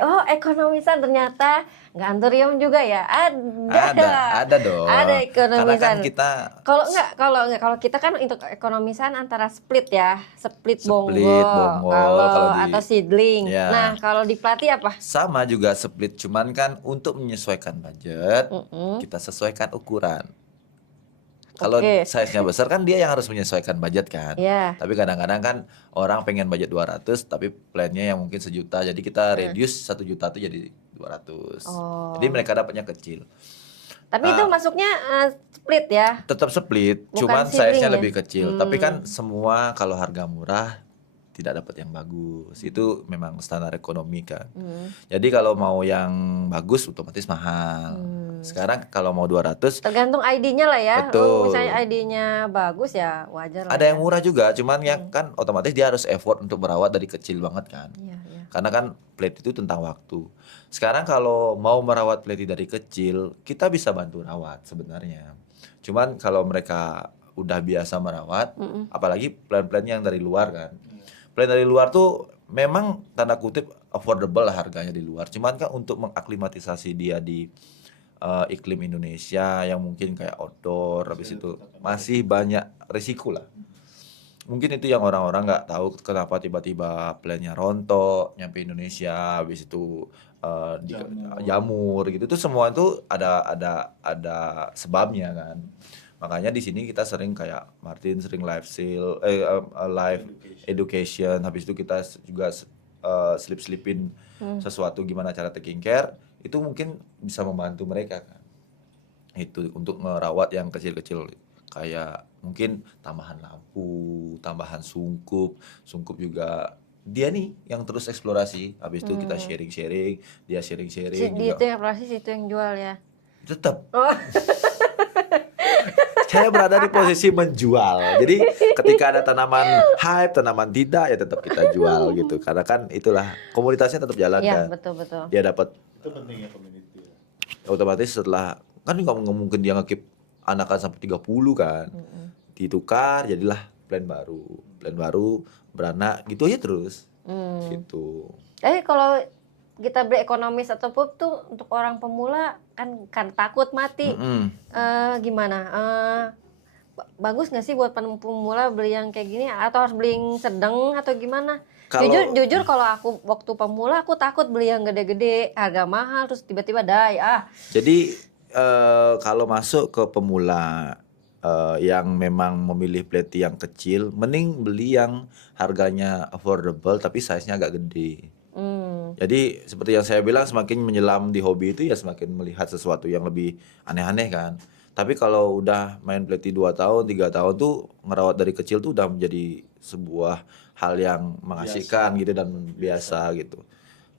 Oh, ekonomisan, ternyata nggak anturium juga ya? Ada dong. Ada ekonomisan. Karena kan kita Kalau kita kan untuk ekonomisan antara split ya, split bonggol, bonggol, kalau di- atau seedling. Ya. Nah, kalau di pelati apa? sama juga split, cuman kan untuk menyesuaikan budget, kita sesuaikan ukuran. Kalau Oke. size-nya besar kan dia yang harus menyesuaikan budget kan. Ya. Tapi kadang-kadang kan orang pengen budget 200 tapi plannya yang mungkin 1 juta. Jadi kita reduce 1 juta tuh jadi 200. Oh. Jadi mereka dapatnya kecil. Tapi itu masuknya split ya? Tetap split, Bukan cuman sibling size-nya ya? lebih kecil. Tapi kan semua kalau harga murah tidak dapat yang bagus. Itu memang standar ekonomi kan. Jadi kalau mau yang bagus otomatis mahal. Sekarang kalau mau 200 Tergantung ID-nya lah ya. betul. Misalnya ID-nya bagus ya wajar lah Ada ya. yang murah juga, cuman ya kan otomatis dia harus effort untuk merawat dari kecil banget kan. Iya, iya. Karena kan pleti itu tentang waktu. Sekarang kalau mau merawat pleti dari kecil, kita bisa bantu rawat sebenarnya. Cuman kalau mereka udah biasa merawat, apalagi plan-plan yang dari luar kan. Plan dari luar tuh memang tanda kutip affordable lah harganya di luar. Cuman kan untuk mengaklimatisasi dia di iklim Indonesia yang mungkin kayak outdoor, habis itu masih banyak risiko lah. Mungkin itu yang orang-orang nggak tahu kenapa tiba-tiba plannya rontok nyampe Indonesia, habis itu jamur gitu. Itu semua itu ada sebabnya kan. Makanya di sini kita sering kayak Martin sering live sale, live education. Habis itu kita juga slip-slipin sesuatu gimana cara taking care. Itu mungkin bisa membantu mereka kan. Itu untuk merawat yang kecil-kecil kayak mungkin tambahan lampu, tambahan sungkup juga dia nih yang terus eksplorasi. Habis itu kita sharing-sharing, dia sharing-sharing Di juga. itu yang proses itu yang jual ya. Tetap Oh. saya berada di posisi menjual. Jadi ketika ada tanaman hype, tanaman tidak ya tetap kita jual gitu. Karena kan itulah komunitasnya tetap jalan Iya, kan. betul. Dia dapat Itu pentingnya community. otomatis setelah kan nggak mungkin dia ngekip anakan sampai 30 kan. Ditukar jadilah plan baru beranak gitu aja terus. Gitu. Kalau kita beli ekonomis atau pup tuh untuk orang pemula kan takut mati. Gimana? Bagus nggak sih buat pemula beli yang kayak gini atau harus beli yang sedang atau gimana? Jujur kalau aku waktu pemula aku takut beli yang gede-gede, harga mahal terus tiba-tiba die. Jadi kalau masuk ke pemula yang memang memilih pleti yang kecil, mending beli yang harganya affordable tapi size-nya agak gede. Jadi seperti yang saya bilang, semakin menyelam di hobi itu ya semakin melihat sesuatu yang lebih aneh-aneh kan. Tapi kalau udah main pleti 2 tahun, 3 tahun tuh ngerawat dari kecil tuh udah menjadi sebuah hal yang mengasihkan gitu dan biasa gitu.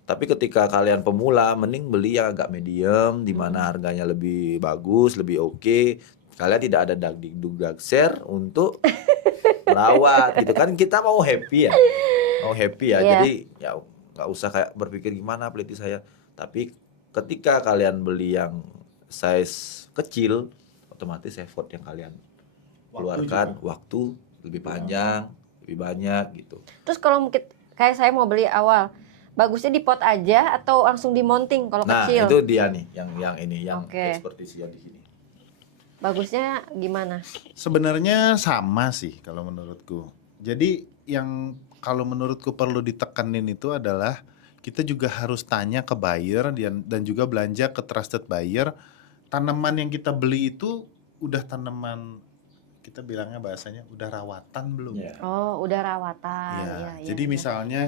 Tapi ketika kalian pemula, mending beli yang agak medium, di mana harganya lebih bagus, lebih oke. Kalian tidak ada dag share untuk merawat gitu kan. Kita mau happy ya, Iya. Jadi ya nggak usah kayak berpikir gimana peliti saya. Tapi ketika kalian beli yang size kecil, otomatis effort yang kalian keluarkan waktu lebih panjang, lebih banyak gitu. Terus kalau mungkin kayak saya mau beli awal, bagusnya di pot aja atau langsung di mounting kalau kecil? Nah, itu dia nih yang ini yang Oke. ekspertisnya di sini. Bagusnya gimana? Sebenarnya sama sih kalau menurutku. Jadi yang kalau menurutku perlu ditekanin itu adalah kita juga harus tanya ke buyer dan juga belanja ke trusted buyer. Tanaman yang kita beli itu udah tanaman, kita bilangnya bahasanya udah rawatan belum? Iya. Oh, udah rawatan. Iya. Iya, Jadi iya. misalnya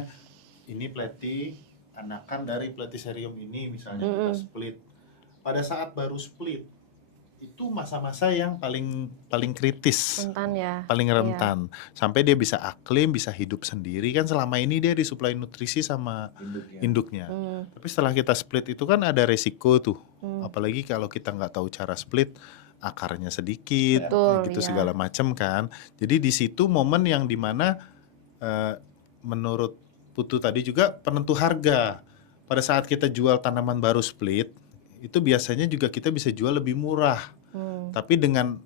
ini pleti anakan dari Platycerium ini misalnya kita split. Pada saat baru split itu masa-masa yang paling kritis, Rentan ya. paling Iya. rentan, sampai dia bisa aklim, bisa hidup sendiri kan. Selama ini dia disuplai nutrisi sama induknya. Tapi setelah kita split itu kan ada resiko tuh, apalagi kalau kita nggak tahu cara split, akarnya sedikit, Betul, gitu iya. segala macam kan. Jadi di situ momen yang dimana menurut Putu tadi juga penentu harga. Pada saat kita jual tanaman baru split, itu biasanya juga kita bisa jual lebih murah. Tapi dengan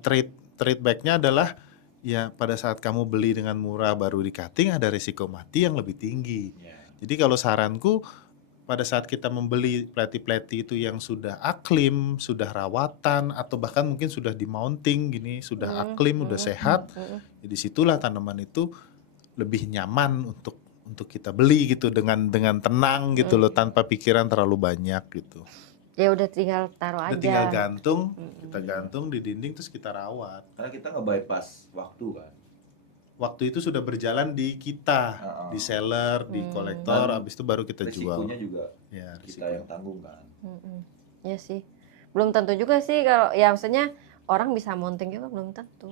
trade back-nya adalah ya pada saat kamu beli dengan murah baru di cutting ada risiko mati yang lebih tinggi. Jadi kalau saranku pada saat kita membeli pleti-pleti itu yang sudah aklim, sudah rawatan atau bahkan mungkin sudah di mounting gini, sudah aklim, udah sehat, ya disitulah tanaman itu lebih nyaman untuk kita beli gitu dengan tenang gitu loh, tanpa pikiran terlalu banyak gitu. Ya udah tinggal taruh Udah aja. tinggal gantung, kita gantung di dinding terus kita rawat. Karena kita nge-bypass waktu kan. waktu itu sudah berjalan di kita, di seller, di kolektor, Dan habis itu baru kita jual. Risikonya juga Ya, kita yang tanggung kan. Ya sih, belum tentu juga sih kalau ya maksudnya orang bisa mounting juga belum tentu.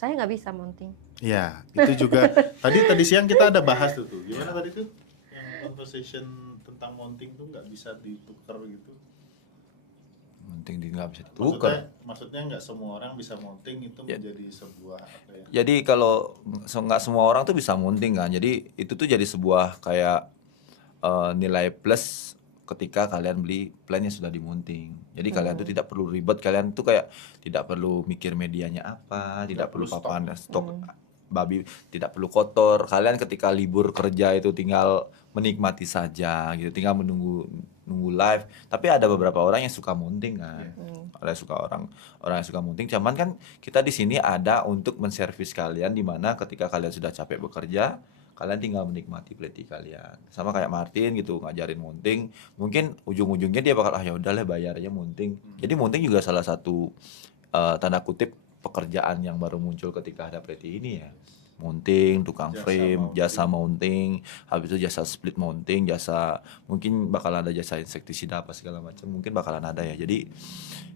Saya nggak bisa mounting. Ya, itu juga tadi siang kita ada bahas tuh. Gimana tadi tuh? Yang conversation tentang mounting tuh nggak bisa ditukar gitu. Mounting nggak bisa ditukar. Maksudnya nggak semua orang bisa mounting itu menjadi sebuah apa ya? Jadi kalau nggak semua orang tuh bisa mounting kan. Jadi itu tuh jadi sebuah kayak nilai plus ketika kalian beli plan yang sudah dimunting. Jadi kalian tuh tidak perlu ribet, kalian tuh kayak tidak perlu mikir medianya apa, tidak perlu papan stok babi, tidak perlu kotor. Kalian ketika libur kerja itu tinggal menikmati saja gitu, tinggal nunggu live. Tapi ada beberapa orang yang suka munting kan. Ada orang yang suka munting, cuman kan kita di sini ada untuk menservis kalian di mana ketika kalian sudah capek bekerja, kalian tinggal menikmati pleti kalian. Sama kayak Martin gitu ngajarin munting, mungkin ujung-ujungnya dia bakal ya udahlah bayar aja munting. Jadi munting juga salah satu tanda kutip pekerjaan yang baru muncul ketika ada pleti ini ya. Mounting, tukang frame, jasa mounting, habis itu jasa split mounting, jasa mungkin bakalan ada jasa insektisida apa segala macam, mungkin bakalan ada ya. Jadi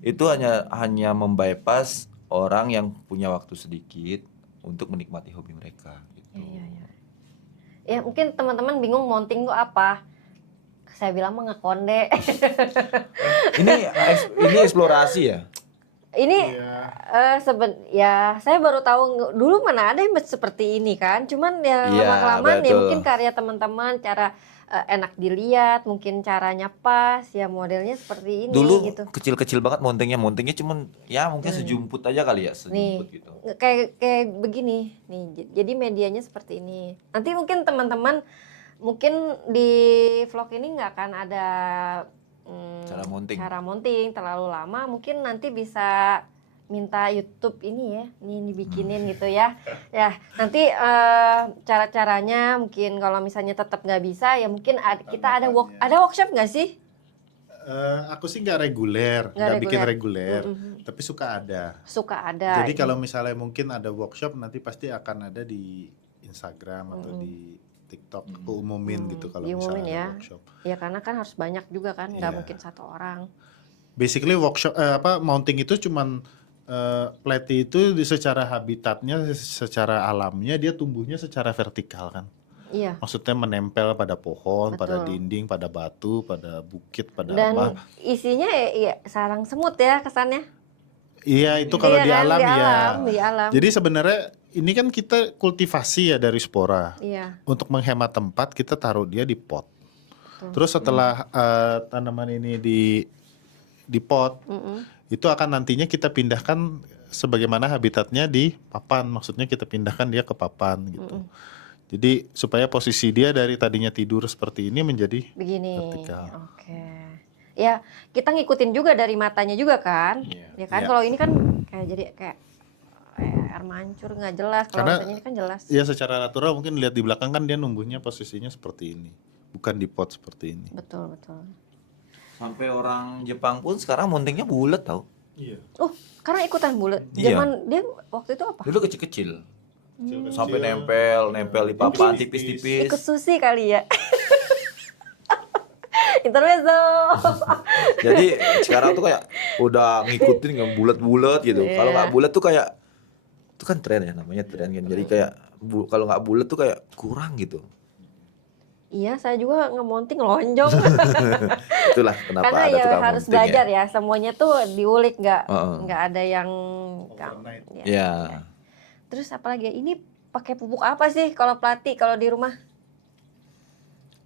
itu hanya membypass orang yang punya waktu sedikit untuk menikmati hobi mereka gitu. Iya. Ya mungkin teman-teman bingung mounting itu apa. Saya bilang mah ngekonde. Ini eksplorasi ya. Ini ya saya baru tahu dulu mana ada yang seperti ini kan. Cuman ya Iya, lama-kelamaan ya betul. mungkin karya teman-teman cara enak dilihat, mungkin caranya pas, ya modelnya seperti ini Dulu gitu. kecil-kecil banget mountingnya cuman ya mungkin sejumput aja kali ya, sejumput gitu. Kayak begini nih. Jadi medianya seperti ini. Nanti mungkin teman-teman mungkin di vlog ini nggak akan ada cara mounting terlalu lama, mungkin nanti bisa minta YouTube ini ya, ini dibikinin gitu ya. Ya nanti cara-caranya mungkin kalau misalnya tetap nggak bisa ya mungkin kita ada workshop nggak sih? Aku sih nggak reguler, nggak bikin reguler, tapi suka ada. Jadi kalau misalnya mungkin ada workshop nanti pasti akan ada di Instagram atau di TikTok, aku umumin gitu kalau misalnya ada workshop. Ya karena kan harus banyak juga kan, nggak mungkin satu orang. Basically workshop mounting itu cuman pleti itu secara habitatnya, secara alamnya dia tumbuhnya secara vertikal kan. Iya. Maksudnya menempel pada pohon, pada dinding, pada batu, pada bukit, pada dan apa. Isinya ya sarang semut ya kesannya. Iya itu kalau di alam ya. Di alam. Jadi sebenarnya ini kan kita kultivasi ya dari spora. Iya. Untuk menghemat tempat kita taruh dia di pot. Terus setelah tanaman ini di pot, itu akan nantinya kita pindahkan sebagaimana habitatnya di papan. Maksudnya kita pindahkan dia ke papan gitu. Jadi supaya posisi dia dari tadinya tidur seperti ini menjadi begini. vertikal. Oke. Ya kita ngikutin juga dari matanya juga kan. Ya kan kalau ini kan kayak air mancur nggak jelas. Kalau misalnya ini kan jelas. Ya secara natural mungkin lihat di belakang kan dia numbuhnya posisinya seperti ini, bukan di pot seperti ini. Betul. Sampai orang Jepang pun sekarang mountingnya bulat tau. Iya. Oh karena ikutan bulat. Iya. Zaman dia waktu itu apa? Dulu kecil-kecil. Sampai nempel di papan tipis-tipis. Ikut sushi kali ya. Intermezzo. Jadi sekarang tuh kayak udah ngikutin yang bulat-bulat gitu. Kalau nggak bulat tuh kayak itu kan tren ya, namanya tren kan. Jadi kayak kalau nggak bulat tuh kayak kurang gitu. Iya, saya juga ngemonting lonjong. Itulah kenapa Karena ada ya tukang harus mounting belajar ya. ya, semuanya tuh diulik nggak ada yang Ya. Terus apalagi ya, ini pakai pupuk apa sih kalau pelatih kalau di rumah?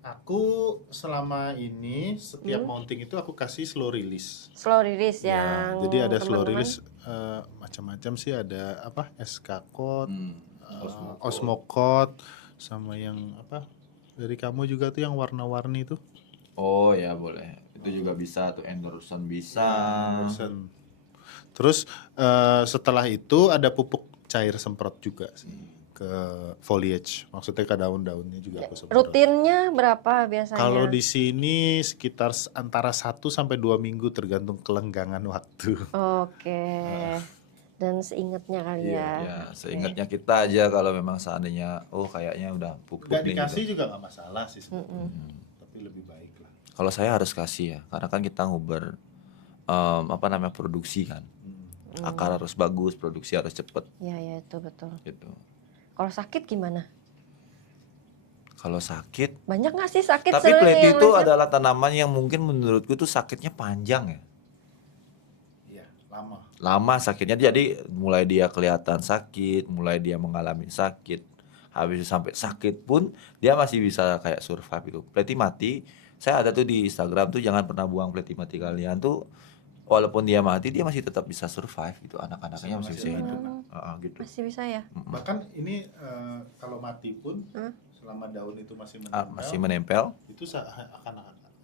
Aku selama ini setiap mounting itu aku kasih slow release. Slow release Ya, yang jadi ada slow teman-teman. release macam-macam sih, ada apa SK Code, Osmocode, sama yang apa dari kamu juga tuh yang warna-warni itu. Oh ya boleh. Itu juga bisa tuh, Anderson bisa. Terus setelah itu ada pupuk cair semprot juga sih ke foliage, maksudnya ke daun-daunnya juga aku semprot. Rutinnya berapa biasanya? Kalau di sini sekitar antara 1 sampai 2 minggu tergantung kelenggangan waktu. Oke. dan seingatnya kali Iya, ya. Ya, seingatnya kita aja kalau memang seandainya kayaknya udah pupuk Nggak nih dikasih gitu. juga nggak masalah sih sebenarnya. Tapi lebih baik lah. Kalau saya harus kasih ya, karena kan kita nguber apa namanya produksi kan. Akar harus bagus, produksi harus cepet Ya itu betul. gitu. Kalau sakit gimana? Kalau sakit, Banyak nggak sih sakit tapi sebenarnya pleti yang itu lihat? adalah tanaman yang mungkin menurutku tuh sakitnya panjang ya. Iya, lama. Lama sakitnya, jadi mulai dia kelihatan sakit, mulai dia mengalami sakit, habis itu sampai sakit pun dia masih bisa kayak survive itu. Pleti mati, saya ada tuh di Instagram tuh, jangan pernah buang pleti mati kalian tuh, walaupun dia mati dia masih tetap bisa survive gitu, anak-anaknya masih bisa hidup. Gitu. Masih bisa ya? Bahkan ini kalau mati pun selama daun itu masih Masih menempel, menempel. itu akan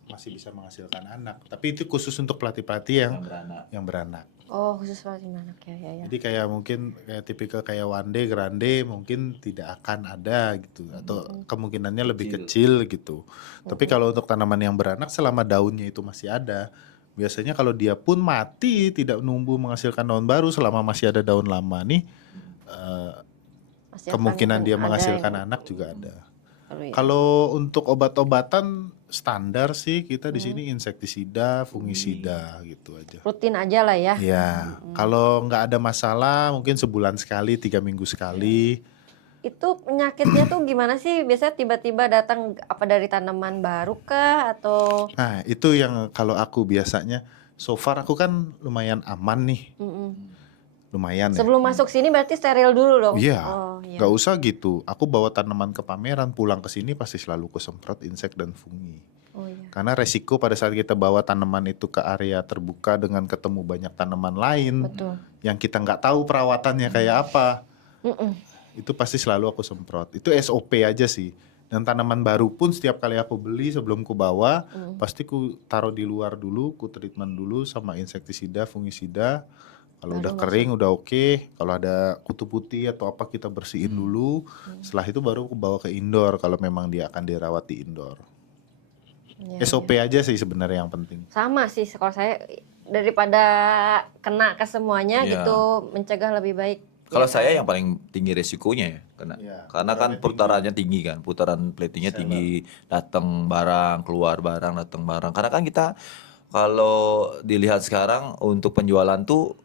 masih bisa menghasilkan anak. Tapi itu khusus untuk pelatih-pelatih yang beranak. Oh khusus pelatih anak ya. Jadi kayak mungkin kayak tipikal kayak Wande, Grande mungkin tidak akan ada gitu, atau kemungkinannya lebih kecil gitu. Tapi kalau untuk tanaman yang beranak selama daunnya itu masih ada, biasanya kalau dia pun mati tidak numbuh menghasilkan daun baru selama masih ada daun lama nih, Masih akan kemungkinan dia ada menghasilkan yang- anak juga ada. Kalau ya. Kalau untuk obat-obatan standar sih kita di sini insektisida, fungisida gitu aja. Rutin aja lah ya. Ya, kalau nggak ada masalah mungkin sebulan sekali, 3 minggu sekali. Itu penyakitnya tuh gimana sih? Biasanya tiba-tiba datang apa dari tanaman baru kah atau? Nah, itu yang kalau aku biasanya, so far aku kan lumayan aman nih, lumayan ya. Sebelum masuk sini berarti steril dulu dong? Iya, Oh iya. nggak usah gitu. Aku bawa tanaman ke pameran, pulang ke sini pasti selalu kusemprot insek dan fungi. Oh iya. Karena resiko pada saat kita bawa tanaman itu ke area terbuka dengan ketemu banyak tanaman lain, Betul. yang kita nggak tahu perawatannya kayak apa, Mm-mm. itu pasti selalu aku semprot. Itu SOP aja sih. Dan tanaman baru pun setiap kali aku beli sebelum ku bawa, pasti ku taruh di luar dulu, ku treatment dulu sama insektisida, fungisida. Kalau udah kering udah oke. Kalau ada kutu putih atau apa kita bersihin dulu. Setelah itu baru aku bawa ke indoor kalau memang dia akan dirawat di indoor. Iya, SOP aja sih sebenarnya yang penting. Sama sih kalau saya daripada kena ke semuanya Iya. gitu mencegah lebih baik. Kalau saya yang paling tinggi resikonya ya, karena Iya, karena kan putarannya tinggi kan, putaran pletinya tinggi, datang barang, keluar barang, datang barang. Karena kan kita kalau dilihat sekarang untuk penjualan tuh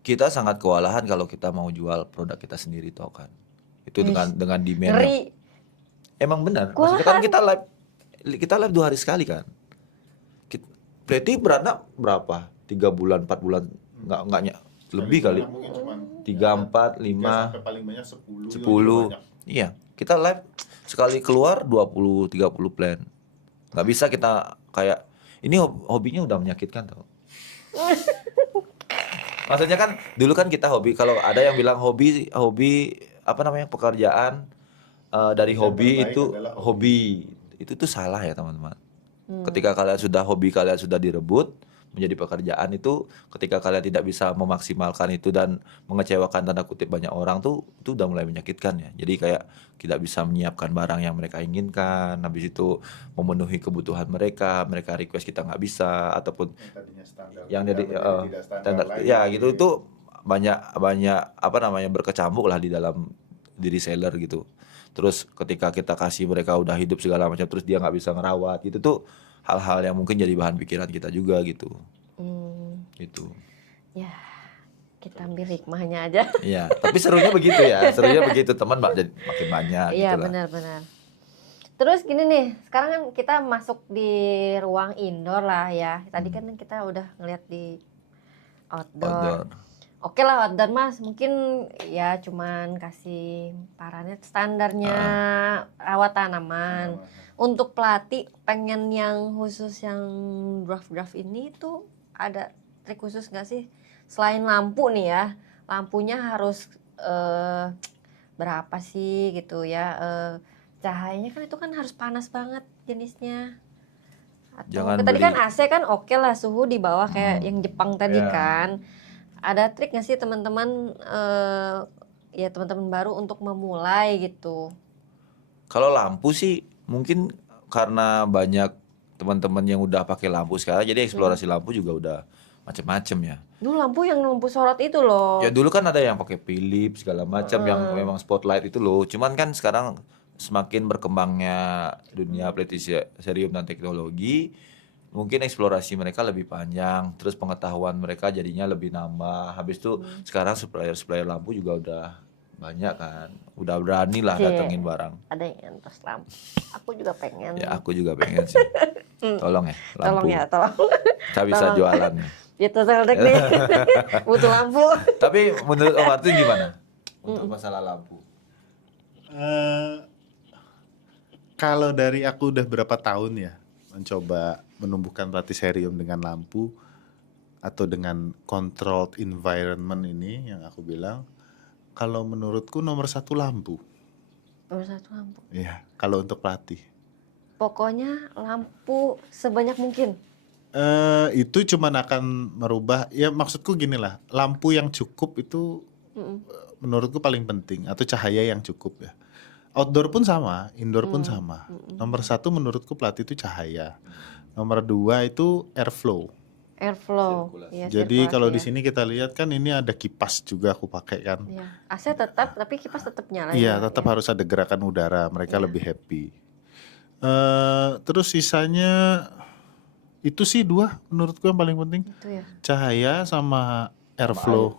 kita sangat kewalahan kalau kita mau jual produk kita sendiri toh kan. Itu dengan demand yang Ngeri. emang benar. Maksudnya kan kita live 2 hari sekali kan. Pleti beranak berapa? 3 bulan, 4 bulan, enggak lebih kali. Mungkin cuma 3, 4, 5, paling banyak 10. 10. Iya, kita live sekali keluar 20 30 plan. Nggak bisa kita kayak ini hobinya udah menyakitkan tau. Maksudnya kan dulu kan kita hobi, kalau ada yang bilang hobi apa namanya pekerjaan dari hobi terbaik itu adalah hobi. Itu tuh salah ya teman-teman. Ketika kalian sudah hobi kalian sudah direbut menjadi pekerjaan, itu ketika kalian tidak bisa memaksimalkan itu dan mengecewakan tanda kutip banyak orang tuh itu udah mulai menyakitkan ya. Jadi kayak tidak bisa menyiapkan barang yang mereka inginkan, habis itu memenuhi kebutuhan mereka request kita nggak bisa, ataupun yang jadi standar ya gitu itu banyak apa namanya berkecamuk lah di dalam diri seller gitu. Terus ketika kita kasih mereka udah hidup segala macam terus dia nggak bisa ngerawat gitu tuh hal-hal yang mungkin jadi bahan pikiran kita juga gitu. Gitu. Ya kita ambil hikmahnya aja. Iya, tapi serunya begitu ya. Serunya begitu, teman jadi makin banyak Iya gitu lah. benar-benar. Terus gini nih, sekarang kan kita masuk di ruang indoor lah ya. Tadi kan kita udah ngeliat di outdoor. Oke lah outdoor mas, mungkin ya cuman kasih paranet standarnya rawat tanaman. Untuk pelatih pengen yang khusus yang draft ini tuh ada trik khusus nggak sih? Selain lampu nih ya, lampunya harus berapa sih gitu ya? Cahayanya kan itu kan harus panas banget jenisnya. Atau Jangan tadi beli- kan AC kan oke lah suhu di bawah kayak yang Jepang tadi Iya. kan. Ada trik nggak sih teman-teman ya teman-teman baru untuk memulai gitu? Kalau lampu sih mungkin karena banyak teman-teman yang udah pakai lampu sekarang, jadi eksplorasi lampu juga udah macem-macem ya. Dulu lampu sorot itu loh. Ya dulu kan ada yang pakai Philips segala macam yang memang spotlight itu loh. Cuman kan sekarang semakin berkembangnya dunia platiserium dan teknologi, mungkin eksplorasi mereka lebih panjang, terus pengetahuan mereka jadinya lebih nambah. Habis itu sekarang supplier lampu juga udah banyak kan, udah berani lah Iya. datengin barang. Ada yang entos lampu. Aku juga pengen. Ya aku juga pengen sih. Tolong ya Tolong lampu. ya, tolong. Kita bisa Tolong. jualan. Gitu Seldek nih. Butuh lampu. Tapi menurut Om Martin gimana untuk masalah lampu? Kalau dari aku udah berapa tahun ya mencoba menumbuhkan platiserium dengan lampu atau dengan controlled environment ini yang aku bilang, kalau menurutku nomor satu lampu. Nomor satu lampu. Iya, kalau untuk pelatih. Pokoknya lampu sebanyak mungkin. Itu cuman akan merubah, ya maksudku gini lah, lampu yang cukup itu menurutku paling penting, atau cahaya yang cukup ya. Outdoor pun sama, indoor pun sama. Nomor satu menurutku pelatih itu cahaya. Nomor dua itu airflow. Airflow. Iya, Jadi kalau di sirkulasi ya. sini kita lihat kan ini ada kipas juga aku pakai kan. Iya. AC tetap, tapi kipas tetap nyala. Iya, ya. tetap harus ada gerakan udara, mereka Iya. lebih happy. Terus sisanya itu sih dua menurutku yang paling penting, Itu ya. cahaya sama airflow.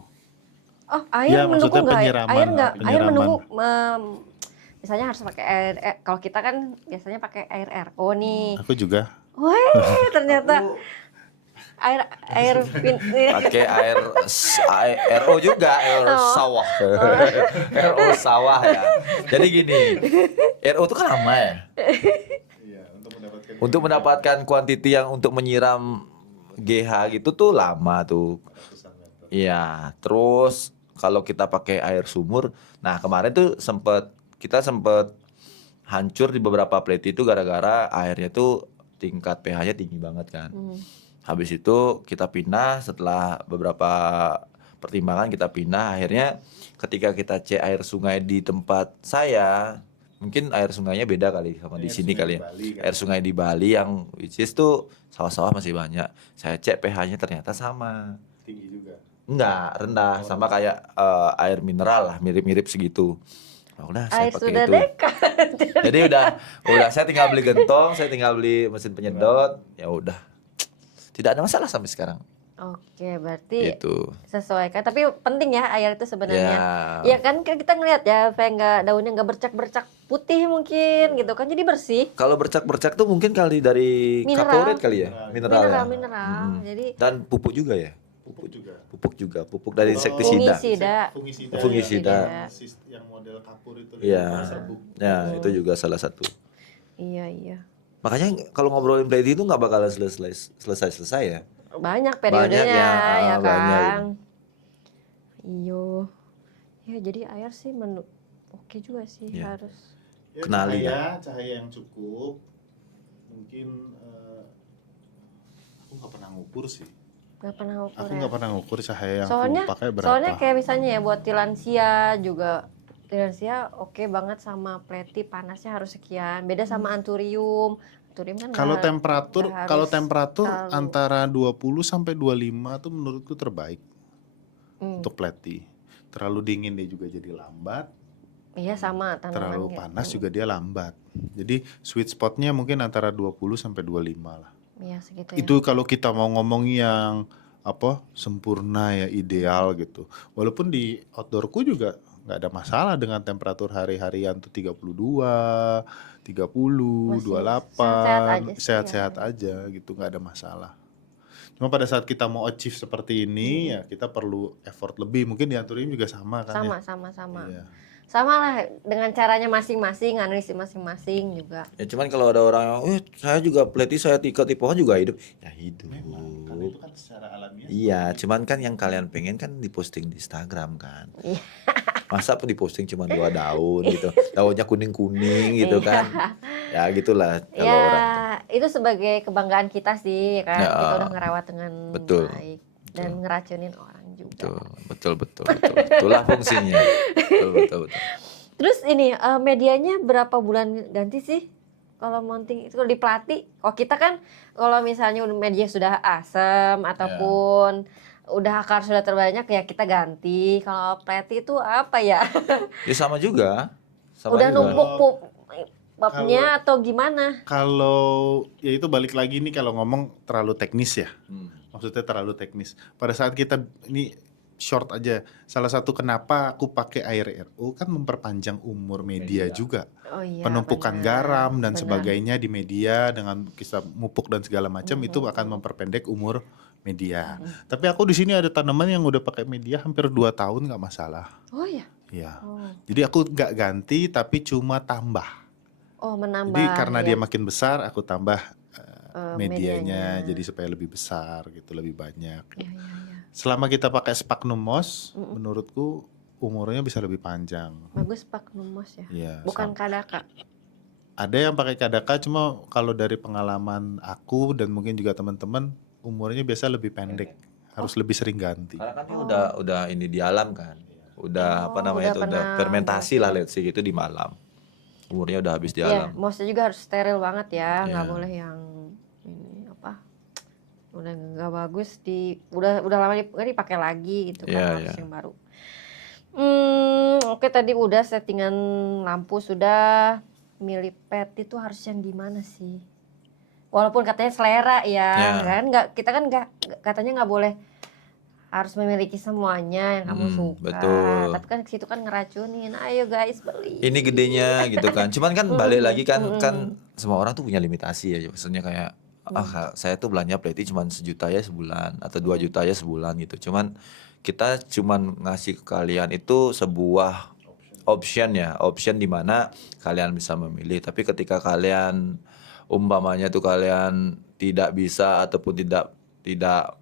Oh, air Ya, maksudnya mendukung nggak? penyiraman, Air nggak? Air penyiraman. mendukung. Misalnya harus pakai air. Kalau kita kan biasanya pakai air RO nih. Aku juga. Wah, ternyata air Pakai RO juga, air sawah. RO sawah ya. Jadi gini, RO itu kan lama ya. Untuk mendapatkan kuantiti yang untuk menyiram GH gitu tuh lama tuh. Iya, terus kalau kita pakai air sumur, nah kemarin tuh kita sempet hancur di beberapa plate itu gara-gara airnya tuh tingkat pH-nya tinggi banget kan. Habis itu kita pindah, setelah beberapa pertimbangan kita pindah, akhirnya ketika kita cek air sungai di tempat saya, mungkin air sungainya beda kali sama di sini kali ya. Air sungai di Bali yang which is tuh sawah-sawah masih banyak. Saya cek pH-nya ternyata sama. Tinggi juga. Enggak, rendah, sama kayak air mineral lah, mirip-mirip segitu. Nah, udah saya air pakai sudah itu. dekat. Jadi udah saya tinggal beli gentong, saya tinggal beli mesin penyedot, ya udah. Tidak ada masalah sampai sekarang. Oke, berarti Gitu. sesuaikan. Tapi penting ya air itu sebenarnya. Ya. Ya kan kita ngelihat ya, supaya nggak daunnya nggak bercak-bercak putih mungkin gitu kan, jadi bersih. Kalau bercak-bercak tuh mungkin kali dari Mineral. kaporit kali ya, mineral ya. Mineral. Jadi Dan pupuk juga ya. Pupuk juga, pupuk dari Oh, insektisida. fungisida. Fungisida. Yang model kapur itu. Iya. Ya, itu juga salah satu. Iya. Makanya kalau ngobrolin plate itu nggak bakalan selesai ya. Banyak periodenya Banyak ya, ya banyak. kan. Iyo. Ya jadi air sih oke juga sih Iya. harus. Ya, Kenali cahaya yang cukup. Mungkin aku nggak pernah ngukur sih. Nggak pernah ukur Aku ya. nggak pernah ngukur cahaya yang Soalnya aku pakai berapa. soalnya kayak misalnya ya buat lansia juga. Lansia oke banget sama pleti, panasnya harus sekian. Beda sama anturium. Anturium kan Kalau nggak- temperatur, nggak kalau harus temperatur terlalu. antara 20 sampai 25 tuh menurutku terbaik untuk pleti. Terlalu dingin dia juga jadi lambat, Iya sama tanaman. terlalu gitu. panas juga dia lambat. Jadi sweet spotnya mungkin antara 20 sampai 25 lah. Iya segitu ya. Itu kalau kita mau ngomong yang sempurna ya, ideal gitu. Walaupun di outdoorku juga nggak ada masalah dengan temperatur hari-harian tuh 32, 30, Masih 28, sehat-sehat aja sih, sehat-sehat ya. aja gitu, nggak ada masalah. Cuma pada saat kita mau achieve seperti ini ya kita perlu effort lebih. Mungkin di Anturium juga sama kan ya. Sama. Iya. Sama lah dengan caranya masing-masing, analisis masing-masing juga. Ya cuman kalau ada orang yang, saya juga pleti, saya tika di pohon juga hidup. Ya hidup. Kan itu kan secara alamiah. Iya, cuman kan yang kalian pengen kan diposting di Instagram kan. Iya. Masa pun diposting cuma 2 daun gitu. Daunnya kuning-kuning gitu kan. Ya gitulah kalau Ya, orang. itu sebagai kebanggaan kita sih kan. Ya, Kita udah ngerawat dengan betul. baik dan ngeracunin orang juga. Betul. Itulah fungsinya. Betul. Terus ini medianya berapa bulan ganti sih? kalau mounting itu di Plati? Oh kita kan kalau misalnya media sudah asam ataupun udah akar sudah terbanyak ya kita ganti. Kalau Plati itu apa ya? Ya sama juga. Sama Udah juga. numpuk babnya atau gimana? Kalau ya itu balik lagi nih kalau ngomong terlalu teknis ya. Maksudnya terlalu teknis. Pada saat kita ini short aja. Salah satu kenapa aku pakai air RO kan memperpanjang umur media juga. Oh iya. Penumpukan benar, garam dan benar. sebagainya di media dengan kisah mupuk dan segala macam itu akan memperpendek umur media. Tapi aku di sini ada tanaman yang udah pakai media hampir 2 tahun nggak masalah. Oh iya. Ya. Oh, Jadi aku nggak ganti tapi cuma tambah. oh menambah. Jadi karena ya. dia makin besar aku tambah medianya. medianya jadi supaya lebih besar gitu, lebih banyak. Iya, iya, iya. Selama kita pakai Sphagnum moss, menurutku umurnya bisa lebih panjang. Bagus Pak Numos ya. Iya. Bukan Kadaka. Ada yang pakai Kadaka, cuma kalau dari pengalaman aku dan mungkin juga teman-teman, umurnya biasa lebih pendek, harus lebih sering ganti. Karena kan dia udah ini di alam kan. Udah apa udah namanya itu udah pernah fermentasi lah let's say gitu di malam. Umurnya udah habis di Iya, alam. mossnya juga harus steril banget ya, nggak Iya. boleh yang ini apa, udah nggak bagus udah lama nggak dipakai lagi gitu kan, Iya, harus iya. yang baru. Oke tadi udah settingan lampu sudah, milih pet itu harus yang gimana sih? Walaupun katanya selera ya, Iya. kan kita kan nggak katanya nggak boleh harus memiliki semuanya yang kamu suka. betul. Tapi kan situ kan ngeracunin, ayo guys beli. Ini gedenya gitu kan. Cuman kan balik lagi kan semua orang tuh punya limitasi ya. Maksudnya kayak saya tuh belanja pleti cuman 1 juta ya sebulan atau 2 juta ya sebulan gitu. Cuman kita cuman ngasih ke kalian itu sebuah option ya, option di mana kalian bisa memilih. Tapi ketika kalian umpamanya tuh kalian tidak bisa ataupun tidak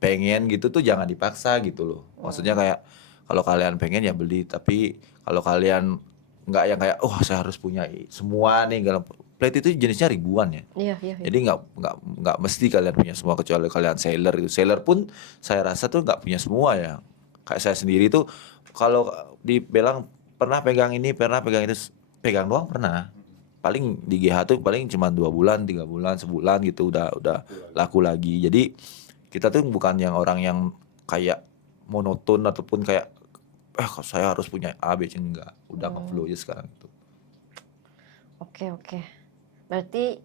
pengen gitu tuh jangan dipaksa gitu loh. Maksudnya kayak kalau kalian pengen ya beli, tapi kalau kalian nggak yang kayak saya harus punya semua nih, kalau plate itu jenisnya ribuan ya. Iya, iya, iya. Jadi nggak mesti kalian punya semua kecuali kalian seller itu. Seller pun saya rasa tuh nggak punya semua ya. Kayak saya sendiri tuh kalau dibilang pernah pegang ini, pernah pegang itu, pegang doang pernah. Paling di GH tuh paling cuma 2 bulan, 3 bulan, sebulan gitu udah laku lagi. Jadi kita tuh bukan yang orang yang kayak monoton ataupun kayak saya harus punya A, B, C, enggak. Udah nge-flow aja sekarang itu. Oke. Berarti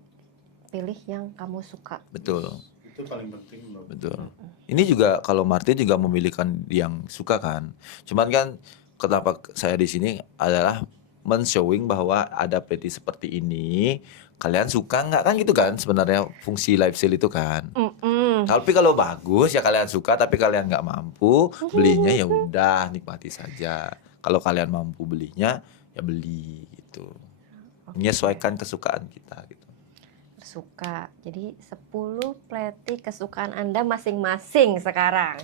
pilih yang kamu suka. Betul. Itu paling penting. Betul. Ini juga kalau Martin juga memilihkan yang suka kan. Cuman kan kenapa saya di sini adalah men-showing bahwa ada pleti seperti ini. Kalian suka nggak kan gitu kan sebenarnya fungsi live sale itu kan. Tapi kalau bagus ya kalian suka, tapi kalian nggak mampu belinya ya udah nikmati saja. Kalau kalian mampu belinya ya beli gitu. Menyesuaikan kesukaan kita gitu. Suka. Jadi 10 pleti kesukaan Anda masing-masing sekarang.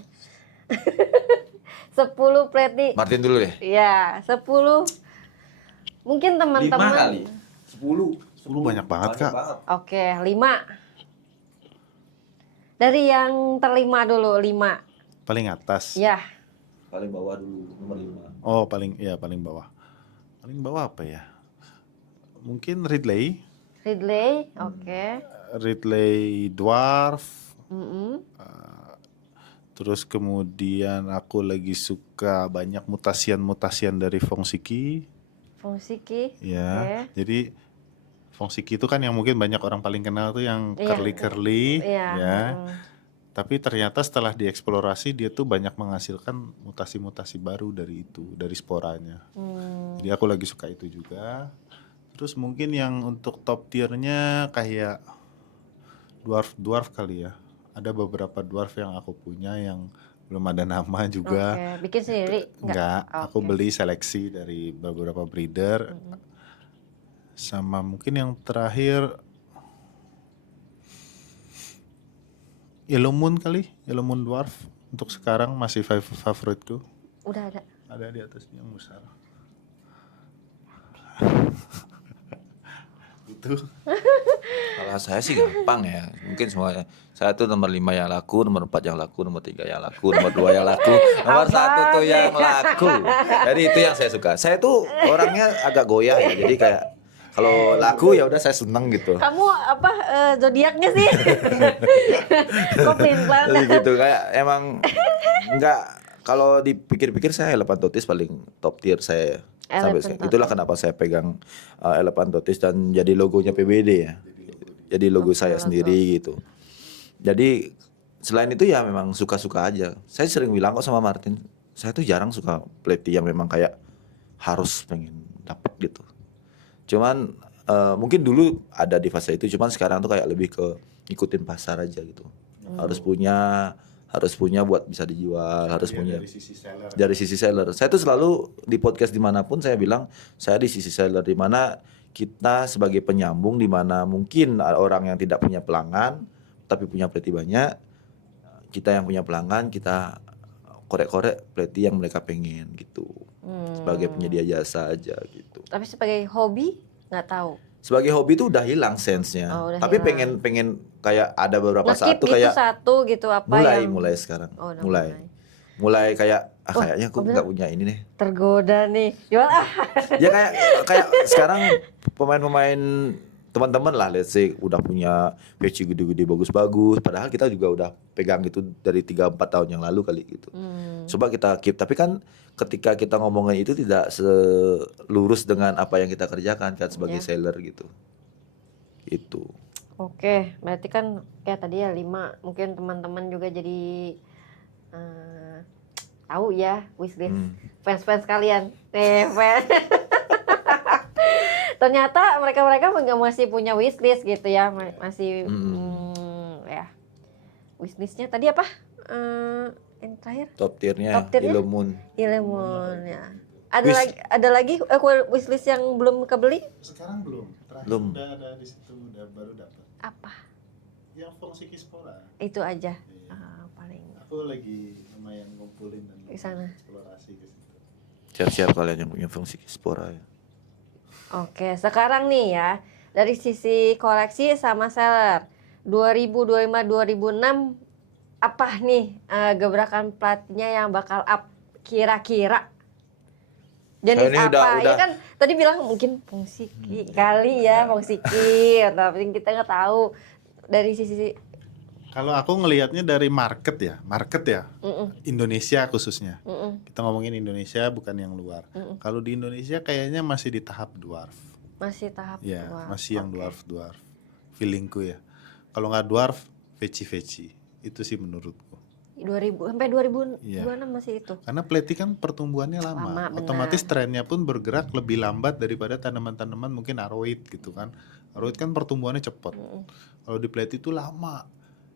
10 pleti. Martin dulu deh. Ya, 10. Mungkin teman-teman 10 banyak banget, Kak. Oke, 5. Dari yang terlima dulu, 5. Paling atas. Ya, Paling bawah dulu nomor 5. Oh, paling bawah. Paling bawah apa ya? Mungkin Ridley oke. Ridley Dwarf. Mm-mm. Terus kemudian aku lagi suka banyak mutasian dari Fongsiki. Fongsiki. Ya. Oke. Jadi Fongsiki itu kan yang mungkin banyak orang paling kenal tuh yang Iya. curly Iya. ya. Tapi ternyata setelah dieksplorasi dia tuh banyak menghasilkan mutasi-mutasi baru dari sporanya. Jadi aku lagi suka itu juga. Terus mungkin yang untuk top tiernya kayak dwarf kali ya. Ada beberapa dwarf yang aku punya yang belum ada nama juga. Oke, bikin sendiri? Enggak, aku Oke. beli seleksi dari beberapa breeder. Sama mungkin yang terakhir Yellow Moon kali, Yellow Moon Dwarf. Untuk sekarang masih favoritku. Udah ada. Ada di atasnya yang besar. Itu. Kalau saya sih gampang ya. Mungkin semuanya. Saya tuh nomor 5 yang laku, nomor 4 yang laku, nomor 3 yang laku, nomor 2 yang laku, nomor 1 tuh yang laku. Jadi itu yang saya suka. Saya tuh orangnya agak goyah ya. Jadi kayak Kalau laku ya udah saya seneng gitu. Kamu apa zodiaknya sih? Kok pelin-pelan? Jadi gitu kayak emang nggak, kalau dipikir-pikir saya Elephantotis paling top tier saya sampai sekarang. Elephantotis. Itulah kenapa saya pegang Elephantotis dan jadi logonya PBD ya. Jadi logo saya sendiri gitu. Jadi selain itu ya memang suka-suka aja. Saya sering bilang kok sama Martin, saya tuh jarang suka pelatih yang memang kayak harus pengen dapat gitu. Cuman mungkin dulu ada di fase itu, cuman sekarang tuh kayak lebih ke ngikutin pasar aja gitu. Harus punya buat bisa dijual, harus punya dari sisi seller. dari sisi seller. Saya tuh selalu di podcast dimanapun saya bilang saya di sisi seller, di mana kita sebagai penyambung, di mana mungkin ada orang yang tidak punya pelanggan tapi punya pelatih banyak, kita yang punya pelanggan kita korek-korek pelatih yang mereka pengen gitu, sebagai penyedia jasa aja gitu. Tapi sebagai hobi nggak tahu. Sebagai hobi tuh udah hilang sense-nya, Oh, udah tapi hilang. pengen kayak ada beberapa Ngekip saat tuh gitu kayak satu gitu apa yang mulai sekarang, Oh, udah mulai kayak kayaknya aku kok nggak punya ini nih. tergoda nih. Jual Ya kayak sekarang pemain-pemain teman-teman lah, let's say udah punya peci gede-gede bagus-bagus, padahal kita juga udah pegang itu dari 3-4 tahun yang lalu kali gitu. Coba kita keep, tapi kan ketika kita ngomongin itu tidak selurus dengan apa yang kita kerjakan kan sebagai seller gitu. Itu. Oke, berarti kan kayak tadi ya 5, mungkin teman-teman juga jadi tahu ya wishlist fans-fans kalian. Fans. Ternyata mereka masih punya wishlist gitu ya, masih ya. Wishlistnya tadi apa? Yang terakhir Top tiernya Top tiernya? Illumun. Ilmuwan ya. Wish- Ada lagi wishlist yang belum kebeli? Sekarang belum. Terakhir Belum. udah ada di situ, udah baru dapat. Apa? Yang fungsi Kispora. Itu aja. Iya. Paling Aku lagi lumayan ngumpulin dan Di sana. eksplorasi ke situ. Siap-siap kalian yang punya fungsi Spora ya. Oke, sekarang nih ya, dari sisi koleksi sama seller 2025-2006 apa nih gebrakan pelatihnya yang bakal up kira-kira? Jenis Ini apa? udah- Ya kan tadi bilang mungkin fungsi kali ya, fungsi tapi kita nggak tahu dari sisi Kalau aku ngelihatnya dari market ya, Indonesia khususnya. Kita ngomongin Indonesia bukan yang luar. Kalau di Indonesia kayaknya masih di tahap dwarf. masih tahap Ya, dua. masih yang Oke. dwarf. Feelingku ya. Kalau nggak dwarf, veci. Itu sih menurutku. 2000 sampai 2026 Iya. masih itu. Karena pleti kan pertumbuhannya lama. Lama, benar. Otomatis trennya pun bergerak lebih lambat daripada tanaman-tanaman mungkin aroid gitu kan. Aroid kan pertumbuhannya cepat. Kalau di pleti itu lama.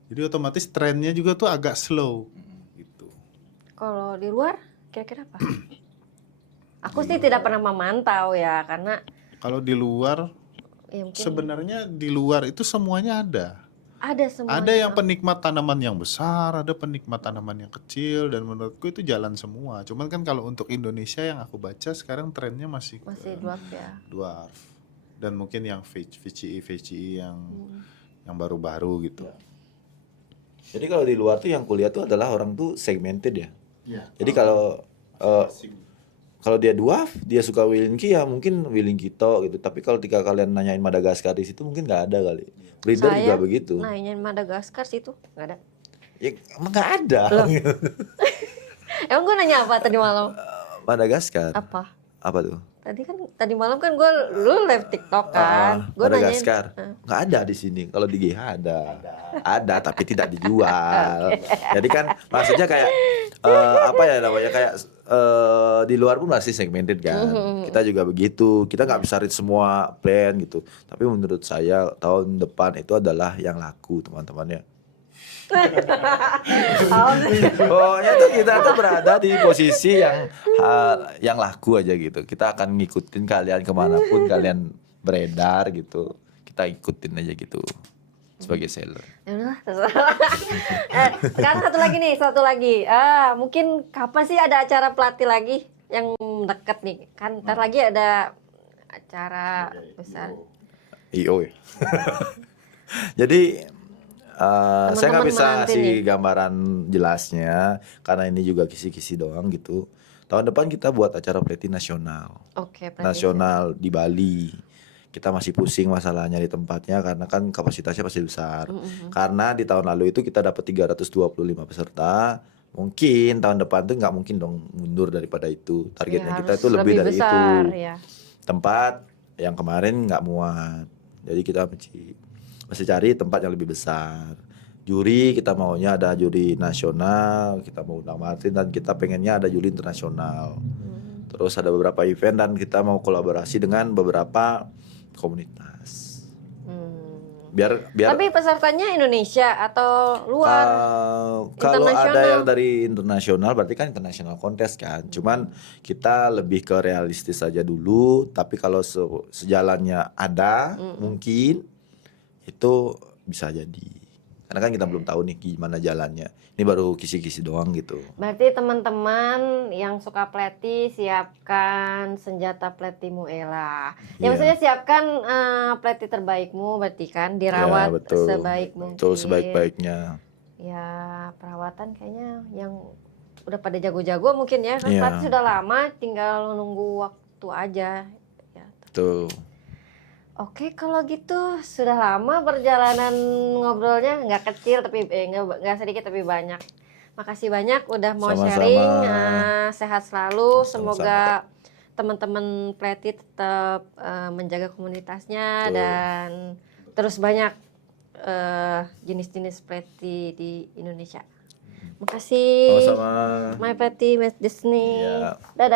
Jadi otomatis trennya juga tuh agak slow gitu. Kalau di luar kira-kira apa? Aku sih tidak pernah memantau ya karena Kalau di luar ya mungkin sebenarnya di luar itu semuanya ada. ada semua. Ada yang penikmat tanaman yang besar, ada penikmat tanaman yang kecil, dan menurutku itu jalan semua. Cuman kan kalau untuk Indonesia yang aku baca sekarang trennya masih masih ke dwarf ya. dwarf. Dan mungkin yang VCI yang baru-baru gitu. Jadi kalau di luar tuh yang kuliah tuh adalah orang tuh segmented ya. Iya. Jadi kalau dia dwarf, dia suka Wilinki ya mungkin Wilinki to gitu. Tapi kalau ketika kalian nanyain Madagaskar di situ mungkin nggak ada kali. Breeder juga begitu. Nah, ini Madagaskar situ nggak ada. Ya emang nggak ada. Emang gue nanya apa tadi malam? Madagaskar. Apa? Apa tuh? Tadi malam kan gue lu live TikTok kan. Gue nanyain. Madagaskar. Nggak ada di sini. Kalau di GH ada. Ada tapi tidak dijual. Jadi kan maksudnya kayak apa ya namanya kayak di luar pun masih segmented kan. Kita juga begitu. Kita nggak bisa read semua plan gitu. Tapi menurut saya tahun depan itu adalah yang laku teman-teman ya. Pokoknya tuh kita tuh berada di posisi yang laku aja gitu. Kita akan ngikutin kalian kemanapun kalian beredar gitu. Kita ikutin aja gitu sebagai seller. Ya udahlah, terserah. Sekarang satu lagi. Mungkin kapan sih ada acara pelatih lagi yang deket nih? Kan ntar lagi ada acara besar. IO ya. Jadi saya nggak bisa menanti ngasih nih. gambaran jelasnya karena ini juga kisi-kisi doang gitu. Tahun depan kita buat acara pelatih nasional. Oke, pelatih. Nasional di Bali. kita masih pusing masalahnya di tempatnya karena kan kapasitasnya pasti besar. Karena di tahun lalu itu kita dapat 325 peserta. Mungkin tahun depan tuh nggak mungkin dong mundur daripada itu. Targetnya Ya, kita harus itu lebih dari besar, itu. ya. Tempat yang kemarin nggak muat. Jadi kita mesti cari tempat yang lebih besar. Juri kita maunya ada juri nasional, kita mau undang Martin dan kita pengennya ada juri internasional. Terus ada beberapa event dan kita mau kolaborasi dengan beberapa komunitas. Biar Tapi pesertanya Indonesia atau luar? kalau ada Internasional. yang dari internasional berarti kan internasional kontes kan. Cuman kita lebih ke realistis saja dulu, tapi kalau sejalannya ada mungkin itu bisa jadi. Karena kan kita belum tahu nih gimana jalannya. Ini baru kisi-kisi doang gitu. Berarti teman-teman yang suka pleti siapkan senjata pletimu Ella. Ya Iya. maksudnya siapkan pleti terbaikmu berarti kan dirawat Ya, betul. sebaik mungkin. Betul, sebaik-baiknya. Ya perawatan kayaknya yang udah pada jago-jago mungkin ya kan Iya. pelatih sudah lama tinggal nunggu waktu aja. Ya. Betul. Oke, kalau gitu sudah lama perjalanan ngobrolnya, nggak kecil tapi nggak sedikit tapi banyak. Makasih banyak udah mau Sama-sama. sharing. Sehat selalu. Semoga teman-teman pleti tetap menjaga komunitasnya Betul. dan terus banyak jenis-jenis pleti di Indonesia. Makasih. Sama-sama. My Pleti Miss Disney. Iya. Dadah.